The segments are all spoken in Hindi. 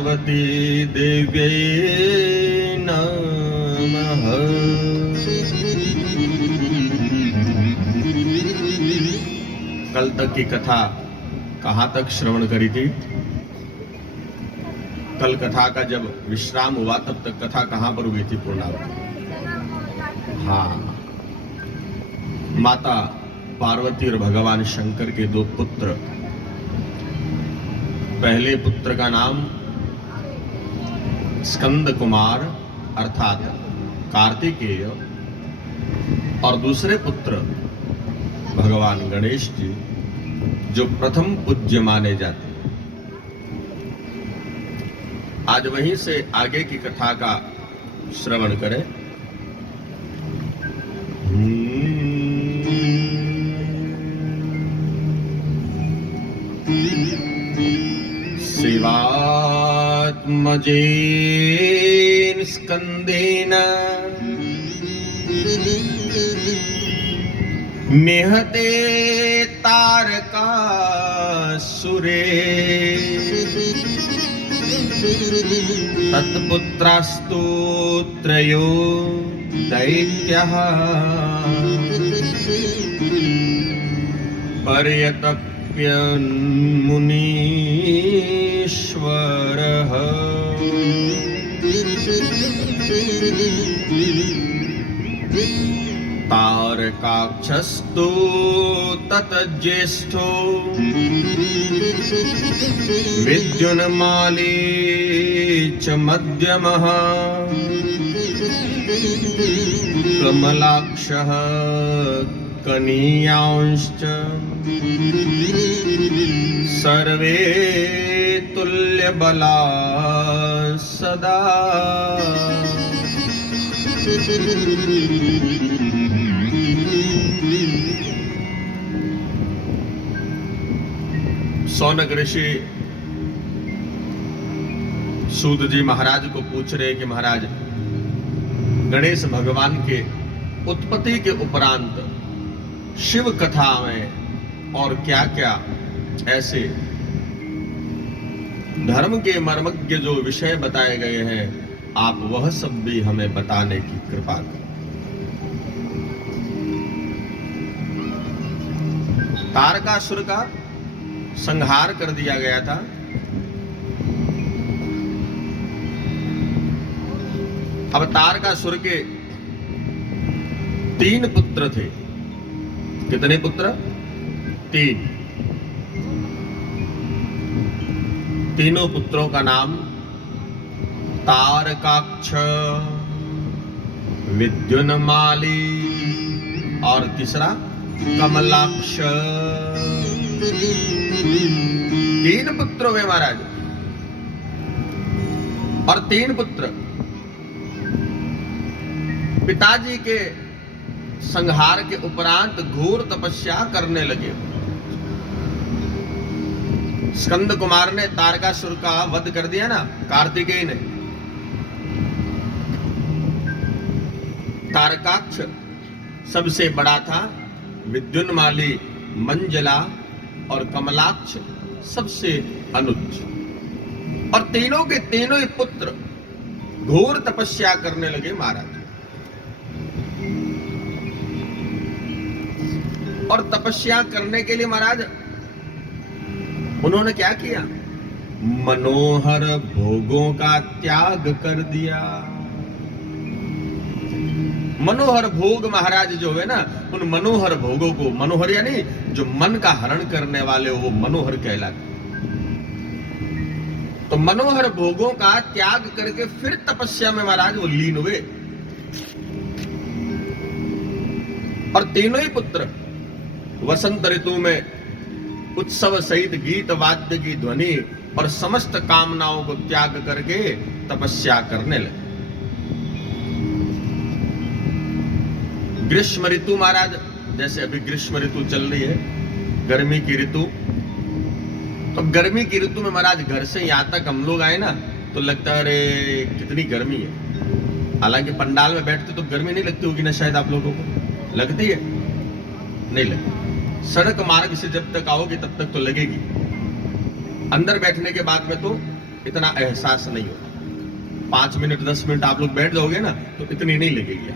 पार्वती देव्यै नमः। कल तक की कथा कहाँ तक श्रवण करी थी? कल कथा का जब विश्राम हुआ तब तक कथा कहाँ पर हुई थी पूर्णावती? हाँ, माता पार्वती और भगवान शंकर के दो पुत्र। पहले पुत्र का नाम स्कंद कुमार अर्थात कार्तिकेय और दूसरे पुत्र भगवान गणेश जी, जो प्रथम पूज्य माने जाते हैं। आज वहीं से आगे की कथा का श्रवण करें। शिवात्मजेन स्कंदेन निहते तारकासुरे तत्पुत्रास्तु त्रयो दैत्यः पर्यतप्यन्मुनीश्वरः तारकाक्षस्तु ततज्येष्ठो विद्युन्माली च मध्यमः कमलाक्षः कनीयांश्च सर्वे तुल्यबला सदा। सौनक ऋषि सूत जी महाराज को पूछ रहे कि महाराज, गणेश भगवान के उत्पत्ति के उपरांत शिव कथा में और क्या क्या ऐसे धर्म के मर्मज्ञ जो विषय बताए गए हैं, आप वह सब भी हमें बताने की कृपा करें। तारकासुर का संहार कर दिया गया था। अब तारकासुर के 3 पुत्र थे। कितने पुत्र? 3। तीनों पुत्रों का नाम तारकाक्ष, विद्युन्माली और तीसरा कमलाक्ष। 3 पुत्र हुए महाराज। और 3 पुत्र पिताजी के संहार के उपरांत घोर तपस्या करने लगे। स्कंद कुमार ने तारकासुर का वध कर दिया ना, कार्तिकेय ने। तारकाक्ष सबसे बड़ा था, विद्युन्माली, मंजला और कमलाक्ष सबसे अनुज। और तीनों के तीनों ही पुत्र घोर तपस्या करने लगे महाराज। और तपस्या करने के लिए महाराज उन्होंने क्या किया? मनोहर भोगों का त्याग कर दिया। मनोहर भोग महाराज जो है ना, उन मनोहर भोगों को, मनोहर यानी जो मन का हरण करने वाले, वो मनोहर कहलाते। तो मनोहर भोगों का त्याग करके फिर तपस्या में महाराज वो लीन हुए। और तीनों ही पुत्र वसंत ऋतु में उत्सव सहित गीत वाद्य की ध्वनि और समस्त कामनाओं को त्याग करके तपस्या करने लगे। ग्रीष्म ऋतु महाराज, जैसे अभी ग्रीष्म ऋतु चल रही है, गर्मी की ऋतु, तो गर्मी की ऋतु में महाराज घर से यहाँ तक हम लोग आए ना तो लगता है अरे कितनी गर्मी है। हालांकि पंडाल में बैठते तो गर्मी नहीं लगती होगी ना, शायद आप लोगों को लगती है? नहीं लगती। सड़क मार्ग से जब तक आओगे तब तक तो लगेगी। अंदर बैठने के बाद में तो इतना एहसास नहीं होगा। 5 मिनट 10 मिनट आप लोग बैठ जाओगे ना तो इतनी नहीं लगेगी।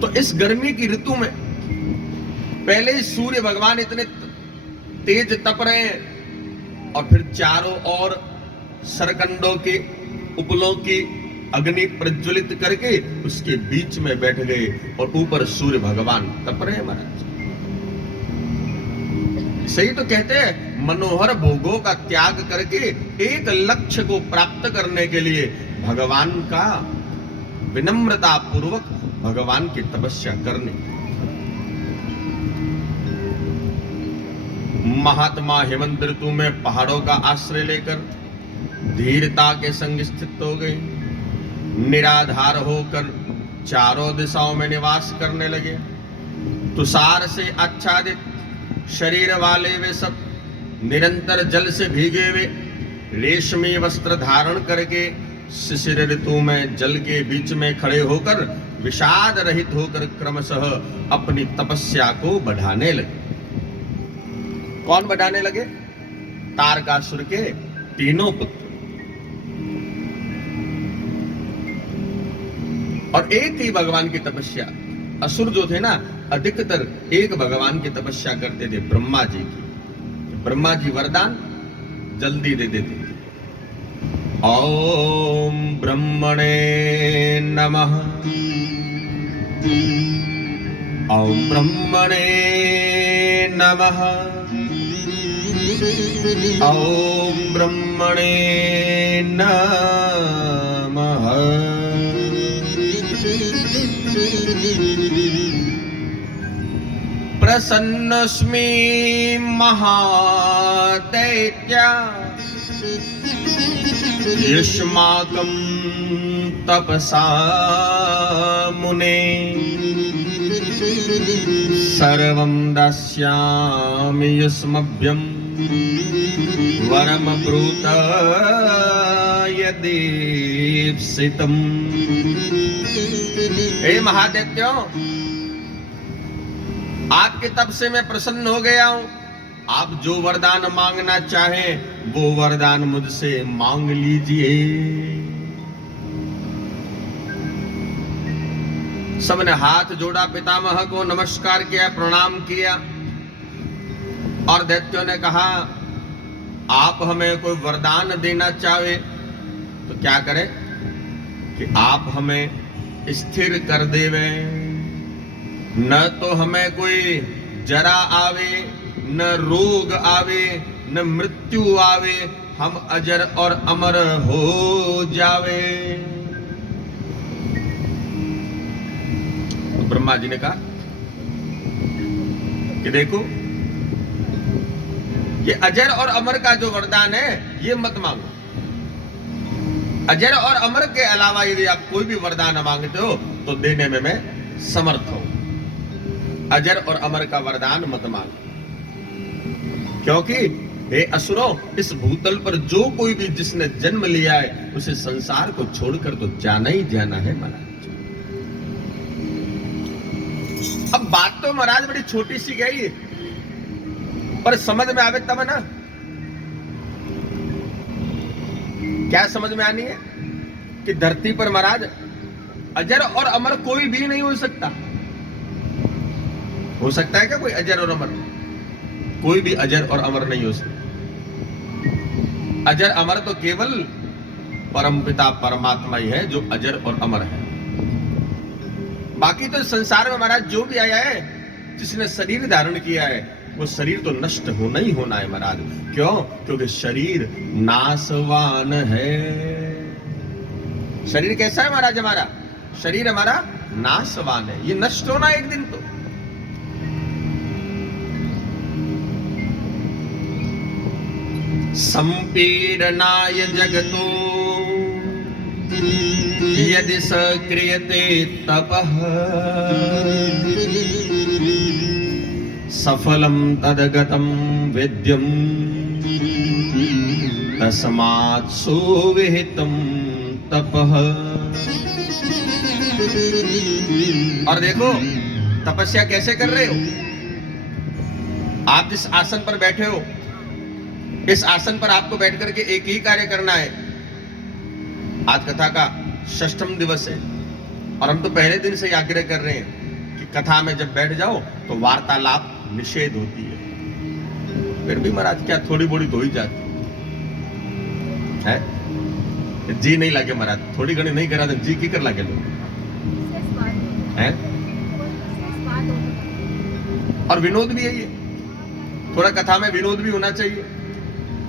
तो इस गर्मी की ऋतु में पहले सूर्य भगवान इतने तेज तप रहे हैं और फिर चारों ओर सरकंडों के उपलों की अग्नि प्रज्वलित करके उसके बीच में बैठ गए और ऊपर सूर्य भगवान तप रहे हैं महाराज। सही तो कहते हैं मनोहर भोगों का त्याग करके एक लक्ष्य को प्राप्त करने के लिए भगवान का विनम्रता पूर्वक भगवान की तपस्या करने। महात्मा हेमंत ऋतु में पहाड़ों का आश्रय लेकर धीरता के संग स्थित हो गए, निराधार होकर चारों दिशाओं में निवास करने लगे। तुषार से आच्छादित शरीर वाले वे सब निरंतर जल से भीगे हुए रेशमी वस्त्र धारण करके शिशिर ऋतु में जल के बीच में खड़े होकर विषाद रहित होकर क्रमशः अपनी तपस्या को बढ़ाने लगे। कौन बढ़ाने लगे? तारकासुर के तीनों पुत्र। और एक ही भगवान की तपस्या, असुर जो थे ना अधिकतर एक भगवान की तपस्या करते थे, ब्रह्मा जी की। ब्रह्मा जी वरदान जल्दी दे देते थे। ओम ब्रह्मणे नमः, ओम ब्रह्मणे नमः, ओम ब्रह्मणे नमः। प्रसन्नस्मि महादैत्या युष्माकं तपसा मुने, सर्वं दास्यामि युष्मभ्यं वरम ब्रूत यदीप्सितम्। हे महादैत्यों, आपके तप से मैं प्रसन्न हो गया हूं। आप जो वरदान मांगना चाहें वो वरदान मुझसे मांग लीजिए। सबने हाथ जोड़ा, पितामह को नमस्कार किया, प्रणाम किया और दैत्यों ने कहा आप हमें कोई वरदान देना चाहे तो क्या करें कि आप हमें स्थिर कर देवे, न तो हमें कोई जरा आवे, न रोग आवे, न मृत्यु आवे, हम अजर और अमर हो जावे। तो ब्रह्मा जी ने कहा कि देखो ये अजर और अमर का जो वरदान है ये मत मांगो। अजर और अमर के अलावा यदि आप कोई भी वरदान मांगते हो तो देने में मैं समर्थ हूं। अजर और अमर का वरदान मत मांगो, क्योंकि हे असुरों, इस भूतल पर जो कोई भी जिसने जन्म लिया है उसे संसार को छोड़कर तो जाना ही जाना है महाराज। अब बात तो महाराज बड़ी छोटी सी गई पर समझ में आवे तब ना। क्या समझ में आनी है कि धरती पर महाराज अजर और अमर कोई भी नहीं हो सकता। हो सकता है क्या कोई अजर और अमर? कोई भी अजर और अमर नहीं हो सकता। अजर अमर तो केवल परमपिता परमात्मा ही है जो अजर और अमर है। बाकी तो संसार में महाराज जो भी आया है, जिसने शरीर धारण किया है, वो शरीर तो नष्ट होना ही होना है महाराज। क्यों? क्योंकि शरीर नाशवान है। शरीर कैसा है महाराज? हमारा शरीर हमारा नाशवान है, ये नष्ट होना एक दिन तो। संपीडनाय जगतो यदि स क्रियते तपः, सफलम तदगतं वेद्यं तस्मात् सुविहितं तपः। और देखो तपस्या कैसे कर रहे हो। आप जिस आसन पर बैठे हो इस आसन पर आपको बैठ करके एक ही कार्य करना है। आज कथा का 6वां दिवस है और हम तो पहले दिन से आग्रह कर रहे हैं कि कथा में जब बैठ जाओ तो वार्तालाप निषेध होती है। फिर भी महाराज क्या थोड़ी बोड़ी तो ही जाती है, जी नहीं लागे महाराज, थोड़ी घनी नहीं करा तो जी की कर लागे लोग हैं। और विनोद भी है ये, थोड़ा कथा में विनोद भी होना चाहिए।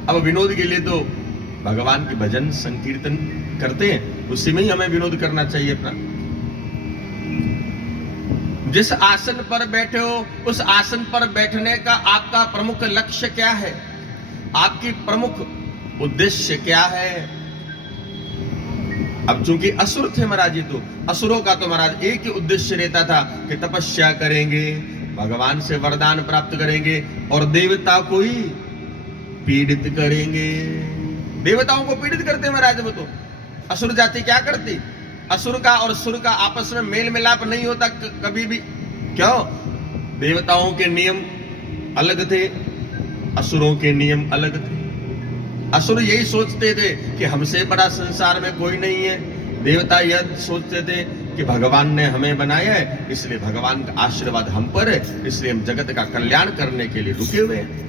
अब विनोद के लिए तो भगवान के भजन संकीर्तन करते हैं, उसी में ही हमें विनोद करना चाहिए अपना। जिस आसन पर बैठे हो उस आसन पर बैठने का आपका प्रमुख लक्ष्य क्या है, आपकी प्रमुख उद्देश्य क्या है। अब चूंकि असुर थे महाराज, ये तो असुरों का तो महाराज एक ही उद्देश्य रहता था कि तपस्या करेंगे, भगवान से वरदान प्राप्त करेंगे और देवता को ही पीड़ित करेंगे। देवताओं को पीड़ित करते महाराज वो तो। असुर जाति क्या करती, असुर का और सुर का आपस में मेल मिलाप नहीं होता कभी भी। क्यों? देवताओं के नियम अलग थे, असुरों के नियम अलग थे। असुर यही सोचते थे कि हमसे बड़ा संसार में कोई नहीं है। देवता यह सोचते थे कि भगवान ने हमें बनाया है, इसलिए भगवान का आशीर्वाद हम पर है, इसलिए हम जगत का कल्याण करने के लिए रुके हुए हैं।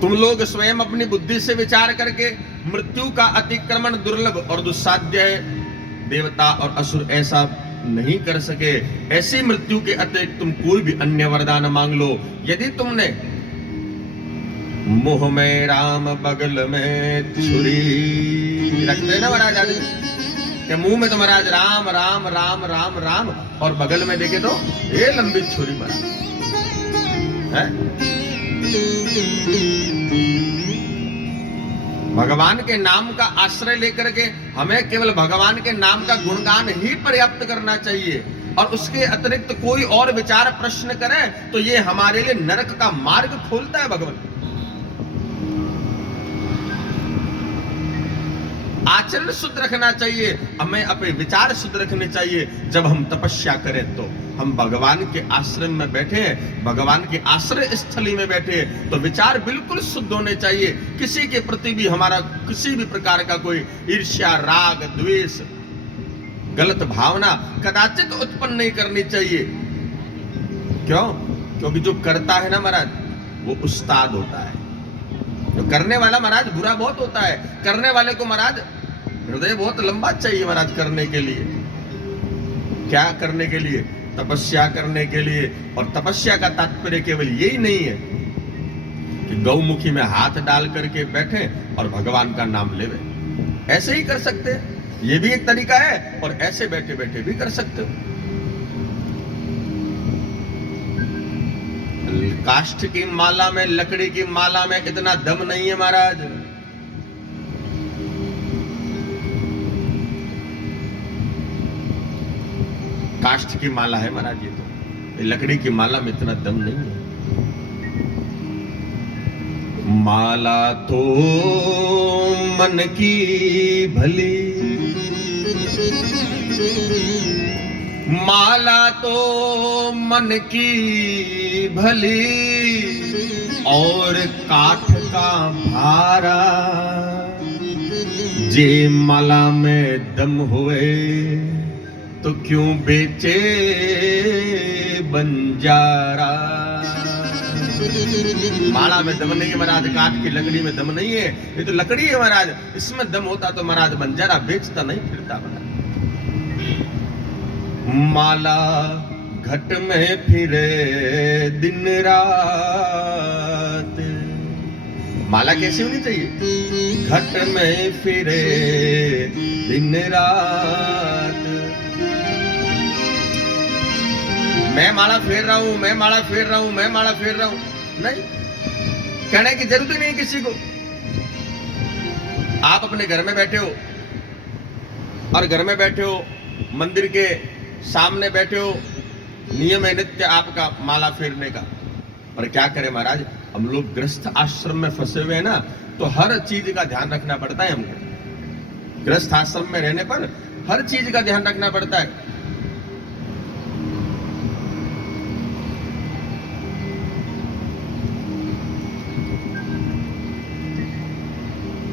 तुम लोग स्वयं अपनी बुद्धि से विचार करके मृत्यु का अतिक्रमण दुर्लभ और दुस्साध्य है। देवता और असुर ऐसा नहीं कर सके। ऐसी मृत्यु के अतिरिक्त तुम कोई भी अन्य वरदान मांग लो। यदि तुमने मुंह में राम बगल में छुरी रखते ना महाराज, आदमी मुंह में तो महाराज राम राम राम राम राम और बगल में देखे तो ये लंबी छुरी महाराज है। भगवान के नाम का आश्रय लेकर के हमें केवल भगवान के नाम का गुणगान ही पर्याप्त करना चाहिए और उसके अतिरिक्त कोई और विचार प्रश्न करें तो ये हमारे लिए नरक का मार्ग खोलता है। भगवान आचरण शुद्ध रखना चाहिए, हमें अपने विचार शुद्ध रखने चाहिए। जब हम तपस्या करें तो हम भगवान के आश्रम में बैठे हैं, भगवान के आश्रय स्थली में बैठे हैं, तो विचार बिल्कुल शुद्ध होने चाहिए। किसी के प्रति भी हमारा किसी भी प्रकार का कोई ईर्ष्या, राग, द्वेष, गलत भावना कदाचित उत्पन्न नहीं करनी चाहिए। क्यों? क्योंकि जो करता है ना महाराज वो उस्ताद होता है। जो करने वाला महाराज बुरा बहुत होता है, करने वाले को महाराज हृदय बहुत लंबा चाहिए महाराज करने के लिए। क्या करने के लिए? तपस्या करने के लिए। और तपस्या का तात्पर्य केवल यही नहीं है कि गौमुखी में हाथ डाल करके बैठे और भगवान का नाम लेवे। ऐसे ही कर सकते हैं, ये भी एक तरीका है, और ऐसे बैठे बैठे भी कर सकते हो। काष्ठ की माला में, लकड़ी की माला में इतना दम नहीं है महाराज। काष्ठ की माला है महाराज, ये लकड़ी की माला में इतना दम नहीं है। माला तो मन की भली, माला तो मन की भली और काठ का भारा, जे माला में दम हुए तो क्यों बेचे बंजारा। माला में दम नहीं है महाराज, काठ की लकड़ी में दम नहीं है, ये तो लकड़ी है महाराज। इसमें दम होता तो महाराज बंजारा बेचता नहीं फिरता महाराज। माला घट में फिरे दिन रात, माला कैसी होनी चाहिए? घट में फिरे दिन रात। मैं माला फेर रहा हूं, मैं माला फेर रहा हूं, मैं माला फेर रहा हूं, नहीं, कहने की जरूरत ही नहीं किसी को। आप अपने घर में बैठे हो और घर में बैठे हो, मंदिर के सामने बैठे हो, नियम है नित्य आपका माला फेरने का। पर क्या करें महाराज, हम लोग गृहस्थ आश्रम में फंसे हुए हैं ना, तो हर चीज का ध्यान रखना पड़ता है हमको। गृहस्थ आश्रम में रहने पर हर चीज का ध्यान रखना पड़ता है।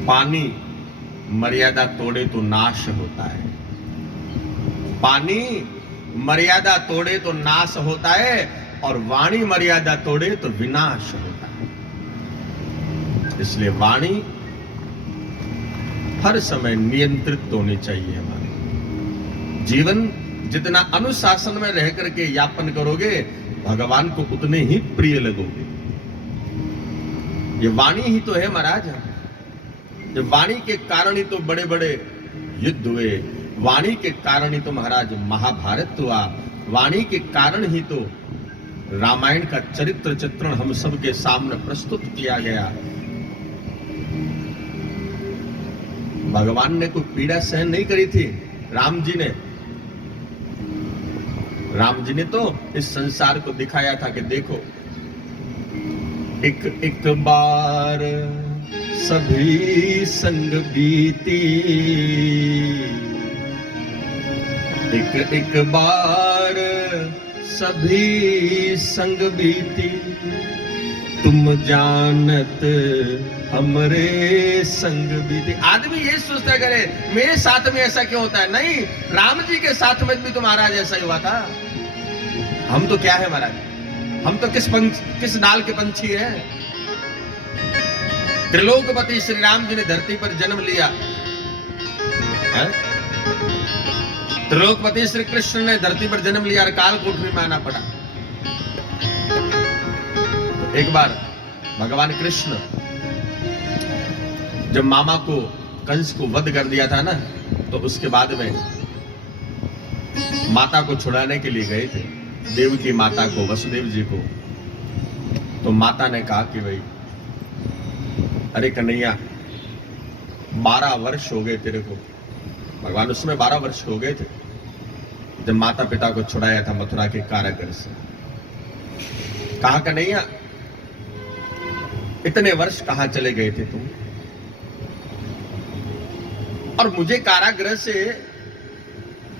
पानी मर्यादा तोड़े तो नाश होता है, पानी मर्यादा तोड़े तो नाश होता है, और वाणी मर्यादा तोड़े तो विनाश होता है। इसलिए वाणी हर समय नियंत्रित होनी चाहिए। हमारे जीवन जितना अनुशासन में रह करके यापन करोगे, भगवान को उतने ही प्रिय लगोगे। ये वाणी ही तो है महाराज। ये वाणी के कारण ही तो बड़े बड़े युद्ध हुए, वाणी के कारण ही तो महाराज महाभारत हुआ, वाणी के कारण ही तो रामायण का चरित्र चित्रण हम सबके सामने प्रस्तुत किया गया। भगवान ने कोई पीड़ा सहन नहीं करी थी। राम जी ने तो इस संसार को दिखाया था कि देखो, एक एक बार सभी संग बीती, एक एक बार सभी संग बीती, तुम जानत हमरे संग बीती। आदमी ये सोचता करे मेरे साथ में ऐसा क्यों होता है। नहीं, राम जी के साथ में भी तो महाराज ऐसा ही हुआ था। हम तो क्या है महाराज, हम तो किस डाल के पंछी हैं। त्रिलोकपति श्री राम जी ने धरती पर जन्म लिया है? त्रिलोकपति श्री कृष्ण ने धरती पर जन्म लिया और काल कोठरी में आना पड़ा। एक बार भगवान कृष्ण जब मामा को कंस को वध कर दिया था ना, तो उसके बाद में माता को छुड़ाने के लिए गए थे, देव की माता को, वसुदेव जी को। तो माता ने कहा कि भाई अरे कन्हैया, 12 वर्ष हो गए तेरे को। भगवान उसमें 12 वर्ष हो गए थे जब माता पिता को छुड़ाया था मथुरा के कारागृह से। कहा कन्हैया, इतने वर्ष कहां चले गए थे तुम, और मुझे कारागृह से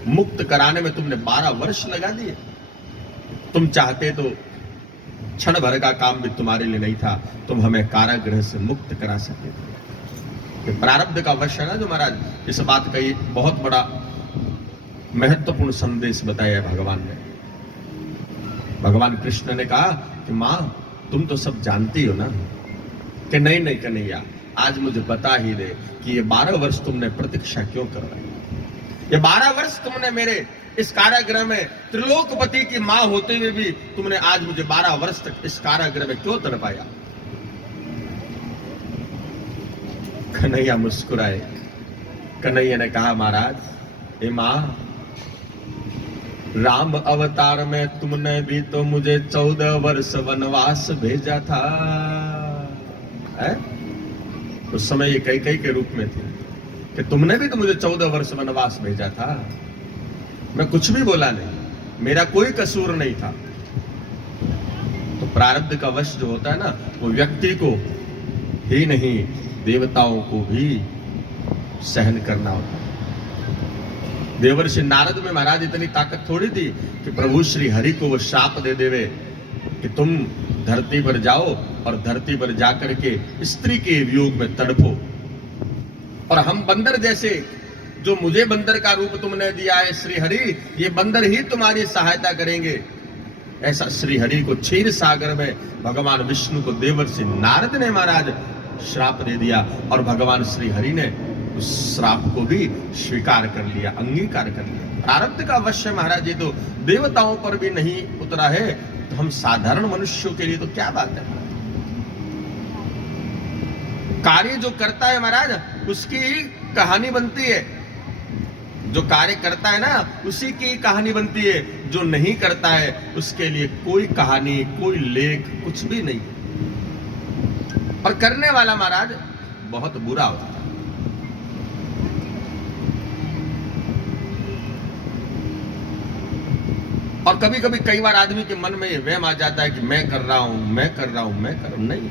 मुक्त कराने में तुमने 12 वर्ष लगा दिए। तुम चाहते तो क्षण भर का काम भी तुम्हारे लिए नहीं था, तुम हमें कारागृह से मुक्त करा सकते थे। प्रारब्ध का वश है ना जो महाराज। इस बात का ये बहुत बड़ा महत्वपूर्ण संदेश बताया है भगवान ने। भगवान कृष्ण ने कहा कि मां, तुम तो सब जानती हो ना कि नहीं नहीं कन्हैया, आज मुझे बता ही दे कि ये 12 वर्ष तुमने प्रतीक्षा क्यों करवाई। ये 12 वर्ष तुमने मेरे इस कारागृह में त्रिलोकपति की मां होते हुए भी तुमने आज मुझे 12 वर्ष तक इस कारागृह में क्यों तड़पाया। कन्हैया मुस्कुराए। कन्हैया ने कहा महाराज, ए मां, राम अवतार में तुमने भी तो मुझे 14 वर्ष वनवास भेजा था। है? उस समय ये कैकेयी के रूप में थी कि तुमने भी तो मुझे 14 वर्ष वनवास भेजा था। मैं कुछ भी बोला नहीं, मेरा कोई कसूर नहीं था। तो प्रारब्ध का वश जो होता है ना, वो व्यक्ति को ही नहीं देवताओं को भी सहन करना होता है। देवर्षि नारद में महाराज इतनी ताकत थोड़ी थी कि प्रभु श्री हरि को वो शाप दे देवे कि तुम धरती पर जाओ और धरती पर जाकर के स्त्री के वियोग में तड़पो, और हम बंदर जैसे, जो मुझे बंदर का रूप तुमने दिया है श्री हरि, ये बंदर ही तुम्हारी सहायता करेंगे। ऐसा श्री हरि को क्षीर सागर में भगवान विष्णु को देवर्षि नारद ने महाराज श्राप दे दिया, और भगवान श्री हरि ने उस श्राप को भी स्वीकार कर लिया, अंगीकार कर लिया। प्रारब्ध का अवश्य महाराज ये तो देवताओं पर भी नहीं उतरा है, तो हम साधारण मनुष्यों के लिए तो क्या बात है। कार्य जो करता है महाराज उसकी कहानी बनती है, जो कार्य करता है ना उसी की कहानी बनती है, जो नहीं करता है उसके लिए कोई कहानी, कोई लेख, कुछ भी नहीं। और करने वाला महाराज बहुत बुरा होता है। और कभी कभी कई बार आदमी के मन में ये वहम आ जाता है कि मैं कर रहा हूं, मैं कर रहा हूं, मैं कर रहा हूं। नहीं,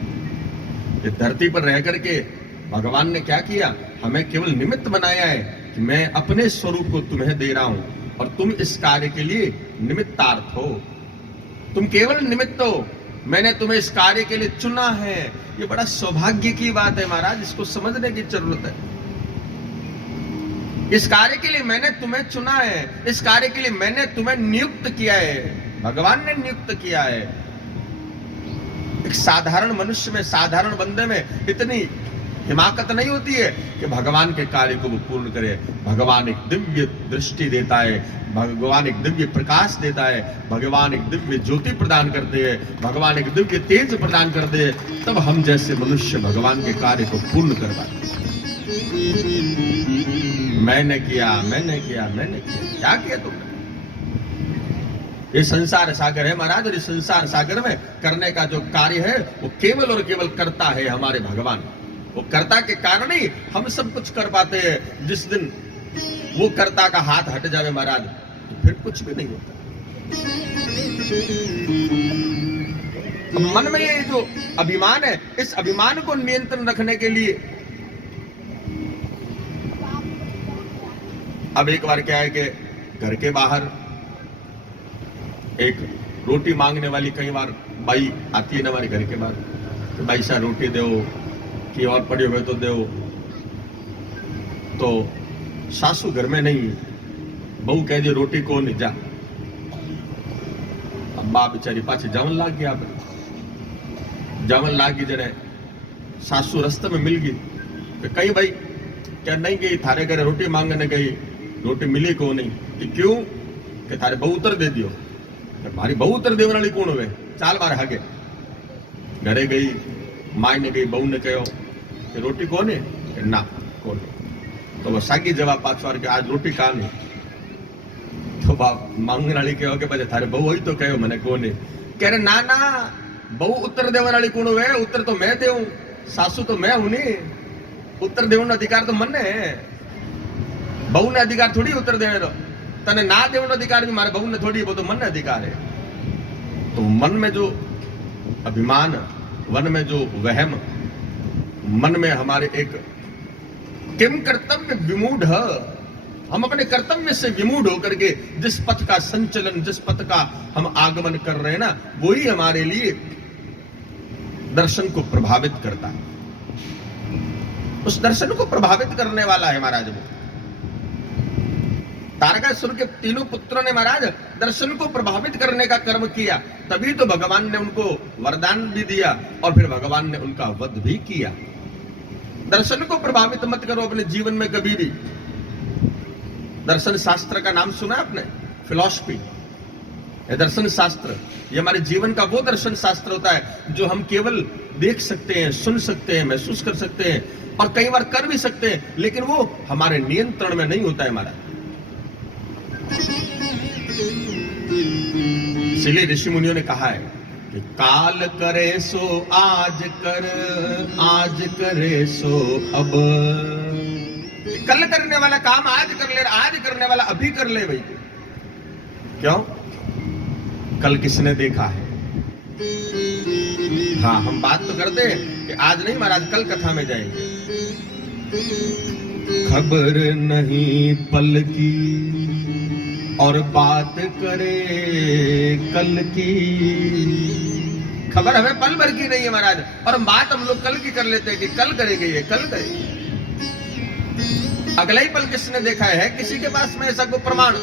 ये धरती पर रह करके भगवान ने क्या किया, हमें केवल निमित्त बनाया है कि मैं अपने स्वरूप को तुम्हें दे रहा हूं और तुम इस कार्य के लिए निमित्तार्थ हो। तुम केवल निमित्त हो, मैंने तुम्हें इस कार्य के लिए चुना है। ये बड़ा सौभाग्य की बात है महाराज, इसको समझने की जरूरत है। इस कार्य के लिए मैंने तुम्हें चुना है, इस कार्य के लिए मैंने तुम्हें नियुक्त किया है, भगवान ने नियुक्त किया है। एक साधारण मनुष्य में, साधारण बंदे में इतनी हिमाकत नहीं होती है कि भगवान के कार्य को वो पूर्ण करे। भगवान एक दिव्य दृष्टि देता है, भगवान एक दिव्य प्रकाश देता है, भगवान एक दिव्य ज्योति प्रदान करते हैं, भगवान एक दिव्य तेज प्रदान करते हैं, तब हम जैसे मनुष्य भगवान के कार्य को पूर्ण कर पाते। मैंने किया, मैंने किया, मैंने किया, क्या किया तुमने? ये संसार सागर है महाराज, और इस संसार सागर में करने का जो कार्य है वो केवल और केवल करता है हमारे भगवान। वो कर्ता के कारण ही हम सब कुछ कर पाते हैं। जिस दिन वो कर्ता का हाथ हट जावे महाराज, तो फिर कुछ भी नहीं होता। मन में ये जो अभिमान है, इस अभिमान को नियंत्रण रखने के लिए अब एक बार क्या है कि घर के बाहर एक रोटी मांगने वाली कई बार बाई आती है ना हमारे घर के बाहर, तो भाई साहब रोटी दो कि और पड़े हुए तो दो। तो सासू घर में नहीं, बहू कह दी रोटी को नहीं जा। अब बा बेचारी पाछे जावन लाग गया, जावन लाग गई जने सासू रास्ते में मिल गई तो कहीं भाई क्या नहीं गई थारे घरे रोटी मांगने गई, रोटी मिली को नहीं कि क्यों कि थारे बहू उतर दे दियो। मारी बहू उतर देने वाली कौन हुए, चाल बार हागे घरे गई, माई ने गई, बहू ने कहो कि रोटी कोने कि ना कोने। तो वो सागी जवाब पाछो के आज रोटी का नहीं। तो बाप मांगने वाली कहो कि भाई थारे बहू हुई तो कहो मैंने कोने, कह रहे ना ना बहू उत्तर देने वाली कौन हुए, उत्तर तो मैं देऊं, सासू तो मैं हूं नहीं, उत्तर देने अधिकार तो मन है। बहू ने अधिकार थोड़ी उत्तर देने दो, तने ना देने अधिकार भी मारे बहू ने थोड़ी, वो तो मन अधिकार है। तो मन में जो अभिमान, मन में जो वहम, मन में हमारे एक किम कर्तव्य विमूढ़, हम अपने कर्तव्य से विमूढ़ होकर के जिस पथ का संचलन, जिस पथ का हम आगमन कर रहे हैं ना, वही हमारे लिए दर्शन को प्रभावित करता है। उस दर्शन को प्रभावित करने वाला है महाराज वो। तारकासुर के तीनों पुत्रों ने महाराज दर्शन को प्रभावित करने का कर्म किया, तभी तो भगवान ने उनको वरदान भी दिया और फिर भगवान ने उनका वध भी किया। दर्शन को प्रभावित मत करो अपने जीवन में कभी भी। दर्शन शास्त्र का नाम सुना आपने? फिलॉसफी, दर्शन शास्त्र, ये हमारे जीवन का वो दर्शन शास्त्र होता है जो हम केवल देख सकते हैं, सुन सकते हैं, महसूस कर सकते हैं और कई बार कर भी सकते हैं, लेकिन वो हमारे नियंत्रण में नहीं होता है हमारा। इसलिए ऋषि मुनियों ने कहा है कि काल करे सो आज कर, आज करे सो अब। कल करने वाला काम आज कर ले, आज करने वाला अभी कर ले भाई। क्यों? कल किसने देखा है? हाँ, हम बात तो करते हैं कि आज नहीं महाराज, कल कथा में जाएंगे। खबर नहीं पल की और बात करे कल की। खबर हमें पल भर की नहीं है महाराज, और बात हम लोग कल की कर लेते हैं कि कल करेंगे, ये कल करेंगे। अगला ही पल किसने देखा है? किसी के पास में ऐसा कोई प्रमाण,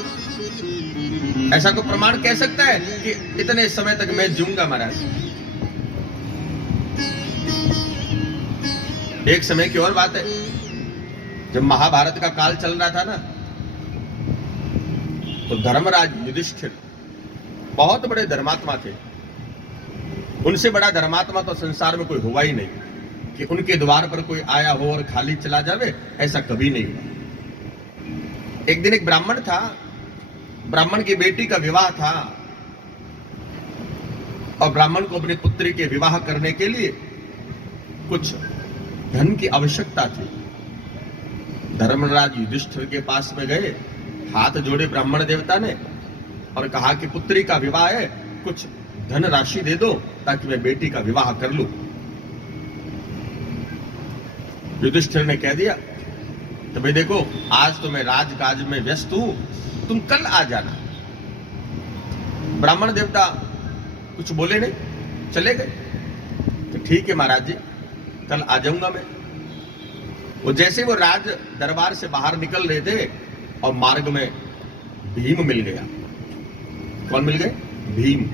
ऐसा कोई प्रमाण कह सकता है कि इतने समय तक मैं जीऊंगा महाराज? एक समय की और बात है, जब महाभारत का काल चल रहा था ना, तो धर्मराज युधिष्ठिर बहुत बड़े धर्मात्मा थे। उनसे बड़ा धर्मात्मा तो संसार में कोई हुआ ही नहीं कि उनके द्वार पर कोई आया हो और खाली चला जावे, ऐसा कभी नहीं हुआ। एक दिन एक ब्राह्मण था, ब्राह्मण की बेटी का विवाह था और ब्राह्मण को अपनी पुत्री के विवाह करने के लिए कुछ धन की आवश्यकता थी। धर्मराज युधिष्ठिर के पास में गए, हाथ जोड़े ब्राह्मण देवता ने और कहा कि पुत्री का विवाह है, कुछ धन राशि दे दो ताकि मैं बेटी का विवाह कर लूं। युधिष्ठिर ने कह दिया तो भाई देखो, आज तो मैं राजकाज में व्यस्त हूं, तुम कल आ जाना। ब्राह्मण देवता कुछ बोले नहीं, चले गए। तो ठीक है महाराज जी, कल आ जाऊंगा मैं। वो जैसे वो राज दरबार से बाहर निकल रहे थे और मार्ग में भीम मिल गया। कौन मिल गए? भीम,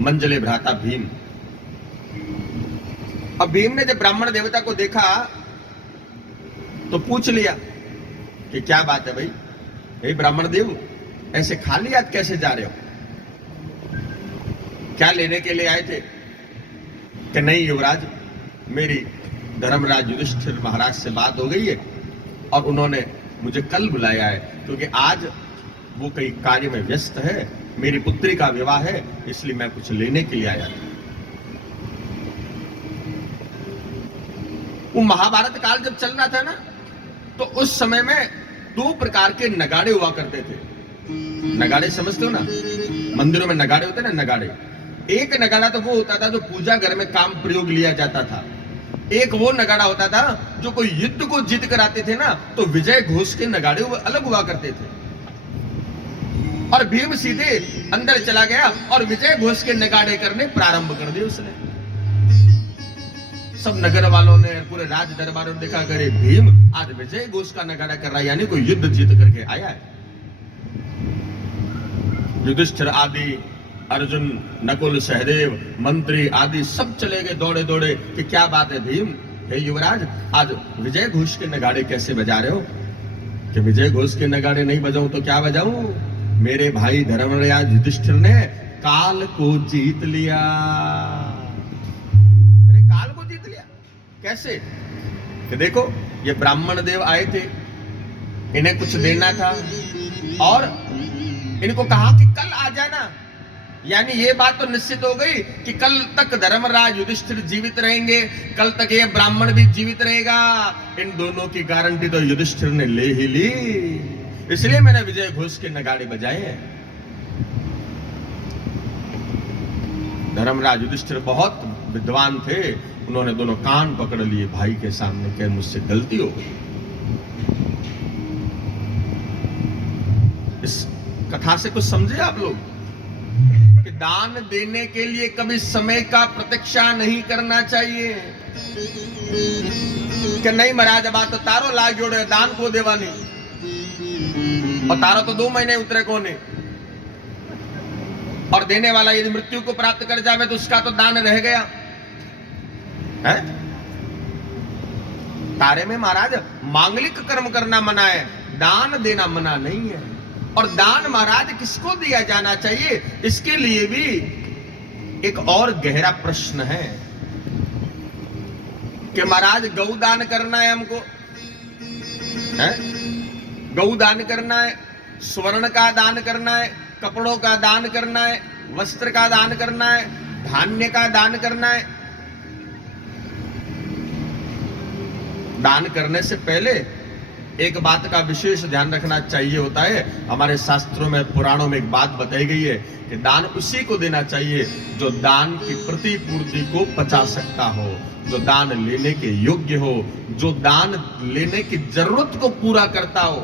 मंजले भ्राता भीम। अब भीम ने जब ब्राह्मण देवता को देखा तो पूछ लिया कि क्या बात है भाई, हे ब्राह्मण देव, ऐसे खाली हाथ कैसे जा रहे हो? क्या लेने के लिए आए थे? कि नहीं युवराज, मेरी धर्मराज युधिष्ठिर महाराज से बात हो गई है और उन्होंने मुझे कल बुलाया है, क्योंकि आज वो कई कार्य में व्यस्त है, मेरी पुत्री का विवाह है, इसलिए मैं कुछ लेने के लिए आया था। वो महाभारत काल जब चल रहा था ना, तो उस समय में दो प्रकार के नगाड़े हुआ करते थे। नगाड़े समझते हो ना? मंदिरों में नगाड़े होते हैं ना, नगाड़े। एक नगाड़ा तो वो होता था जो पूजा घर में काम प्रयोग लिया जाता था। एक वो नगाड़ा होता था जो कोई युद्ध को जीत कर आते थे ना, तो विजय घोष के नगाड़े अलग हुआ करते थे। और भीम सीधे अंदर चला गया और विजय घोष के नगाड़े करने प्रारंभ कर दिए उसने। सब नगर वालों ने, पूरे राज दरबार में देखा, करे भीम आज विजय घोष का नगाड़ा कर रहा है, यानी कोई युद्ध जीत करके आया है। युधिष्ठिर आदि, अर्जुन, नकुल, सहदेव, मंत्री आदि सब चले गए दौड़े दौड़े कि क्या बात है भीम, हे युवराज, आज विजय घोष के नगाड़े कैसे बजा रहे हो? कि विजय घोष के नगाड़े नहीं बजाऊं तो क्या बजाऊं? मेरे भाई धर्मराज युधिष्ठिर ने काल को जीत लिया। अरे काल को जीत लिया कैसे? कि देखो, ये ब्राह्मण देव आए थे, इन्हें कुछ देना था और इनको कहा कि कल आ जाना, यानी ये बात तो निश्चित हो गई कि कल तक धर्मराज युधिष्ठिर जीवित रहेंगे, कल तक ये ब्राह्मण भी जीवित रहेगा। इन दोनों की गारंटी तो युधिष्ठिर ने ले ही ली, इसलिए मैंने विजय घोष के नगाड़े बजाए हैं। धर्मराज युधिष्ठिर बहुत विद्वान थे, उन्होंने दोनों कान पकड़ लिए भाई के सामने, कहे मुझसे गलती हो गई। इस कथा से कुछ समझे आप लोग कि दान देने के लिए कभी समय का प्रतीक्षा नहीं करना चाहिए। कि नहीं महाराज, अब तो तारो लाग जोड़े दान को देवानी, और तारो तो 2 महीने उतरे को नहीं, और देने वाला यदि मृत्यु को प्राप्त कर जावे तो उसका तो दान रह गया है। तारे में महाराज मांगलिक कर्म करना मना है, दान देना मना नहीं है। और दान महाराज किसको दिया जाना चाहिए, इसके लिए भी एक और गहरा प्रश्न है कि महाराज गौ दान करना है हमको, है? गौ दान करना है, स्वर्ण का दान करना है, कपड़ों का दान करना है, वस्त्र का दान करना है, धान्य का दान करना है। दान करने से पहले एक बात का विशेष ध्यान रखना चाहिए होता है। हमारे शास्त्रों में, पुराणों में एक बात बताई गई है कि दान उसी को देना चाहिए जो दान की प्रतिपूर्ति को पचा सकता हो, जो दान लेने के योग्य हो, जो दान लेने की जरूरत को पूरा करता हो।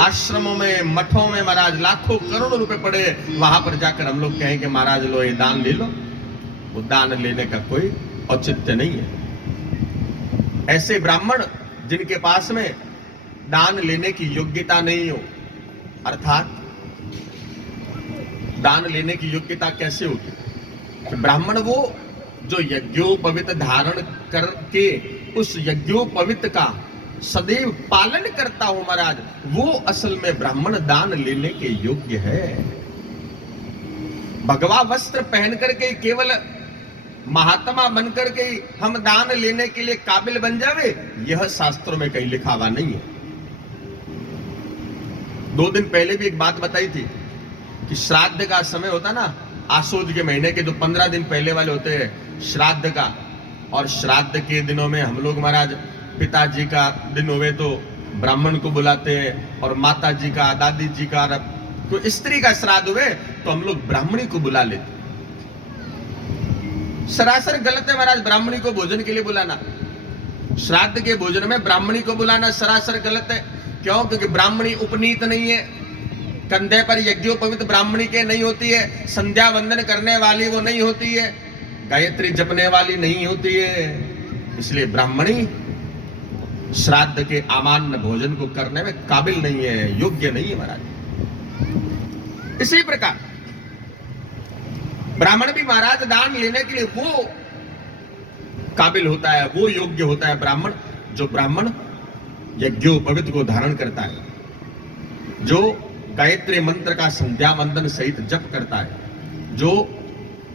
आश्रमों में, मठों में महाराज लाखों करोड़ों रुपए पड़े, वहां पर जाकर हम लोग कहें कि महाराज लो ये दान ले लो, वो दान लेने का कोई औचित्य नहीं है। ऐसे ब्राह्मण जिनके पास में दान लेने की योग्यता नहीं हो, अर्थात दान लेने की योग्यता कैसे होगी कि ब्राह्मण वो जो यज्ञोपवीत धारण करके उस यज्ञोपवीत का सदैव पालन करता हो महाराज, वो असल में ब्राह्मण दान लेने के योग्य है। भगवा वस्त्र पहन करके केवल महात्मा बनकर के हम दान लेने के लिए काबिल बन जावे, यह शास्त्रों में कहीं लिखा हुआ नहीं है। 2 दिन पहले भी एक बात बताई थी कि श्राद्ध का समय होता ना, आशोज के महीने के जो 15 दिन पहले वाले होते हैं श्राद्ध का, और श्राद्ध के दिनों में हम लोग महाराज पिताजी का दिन हुए तो ब्राह्मण को बुलाते हैं, और माता जी का, दादी जी का, कोई स्त्री का श्राद्ध हुए तो हम लोग ब्राह्मणी को बुला लेते। सरासर गलत है महाराज ब्राह्मणी को भोजन के लिए बुलाना। श्राद्ध के भोजन में ब्राह्मणी को बुलाना सरासर गलत है। क्यों? क्योंकि ब्राह्मणी उपनीत नहीं है, कंधे पर यज्ञोपवीत ब्राह्मणी के नहीं होती है, संध्या वंदन करने वाली वो नहीं होती है, गायत्री जपने वाली नहीं होती है। इसलिए ब्राह्मणी श्राद्ध के अमान्य भोजन को करने में काबिल नहीं है, योग्य नहीं है महाराज। इसी प्रकार ब्राह्मण भी महाराज दान लेने के लिए वो काबिल होता है, वो योग्य होता है ब्राह्मण, जो ब्राह्मण यज्ञोपवीत को धारण करता है, जो गायत्री मंत्र का संध्या वंदन सहित जप करता है, जो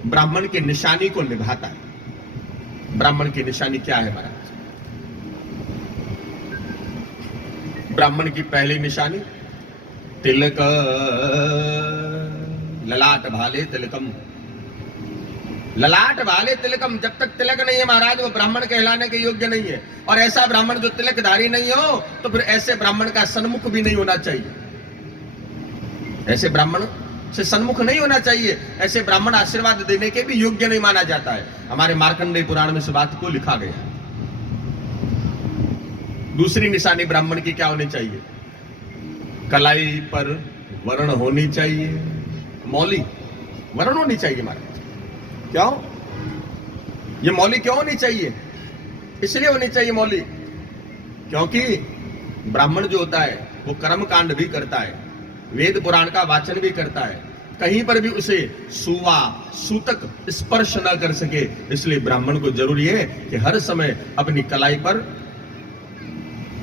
ब्राह्मण की निशानी को निभाता है। ब्राह्मण की निशानी क्या है महाराज? ब्राह्मण की पहली निशानी तिलक, ललाट भाले तिलकम। ललाट भाले तिलकम, जब तक तिलक नहीं है महाराज वो ब्राह्मण कहलाने के योग्य नहीं है। और ऐसा ब्राह्मण जो तिलकधारी नहीं हो तो फिर ऐसे ब्राह्मण का सन्मुख भी नहीं होना चाहिए, ऐसे ब्राह्मण से सन्मुख नहीं होना चाहिए। ऐसे ब्राह्मण आशीर्वाद देने के भी योग्य नहीं माना जाता है। हमारे मार्कंडेय पुराण में इस बात को लिखा गया है। दूसरी निशानी ब्राह्मण की क्या होनी चाहिए? कलाई पर वर्ण होनी चाहिए, मौली वर्ण होनी चाहिए महाराज। क्यों ये मौली क्यों होनी चाहिए? इसलिए होनी चाहिए मौली क्योंकि ब्राह्मण जो होता है वो कर्म कांड भी करता है, वेद पुराण का वाचन भी करता है, कहीं पर भी उसे सुवा सूतक स्पर्श न कर सके। इसलिए ब्राह्मण को जरूरी है कि हर समय अपनी कलाई पर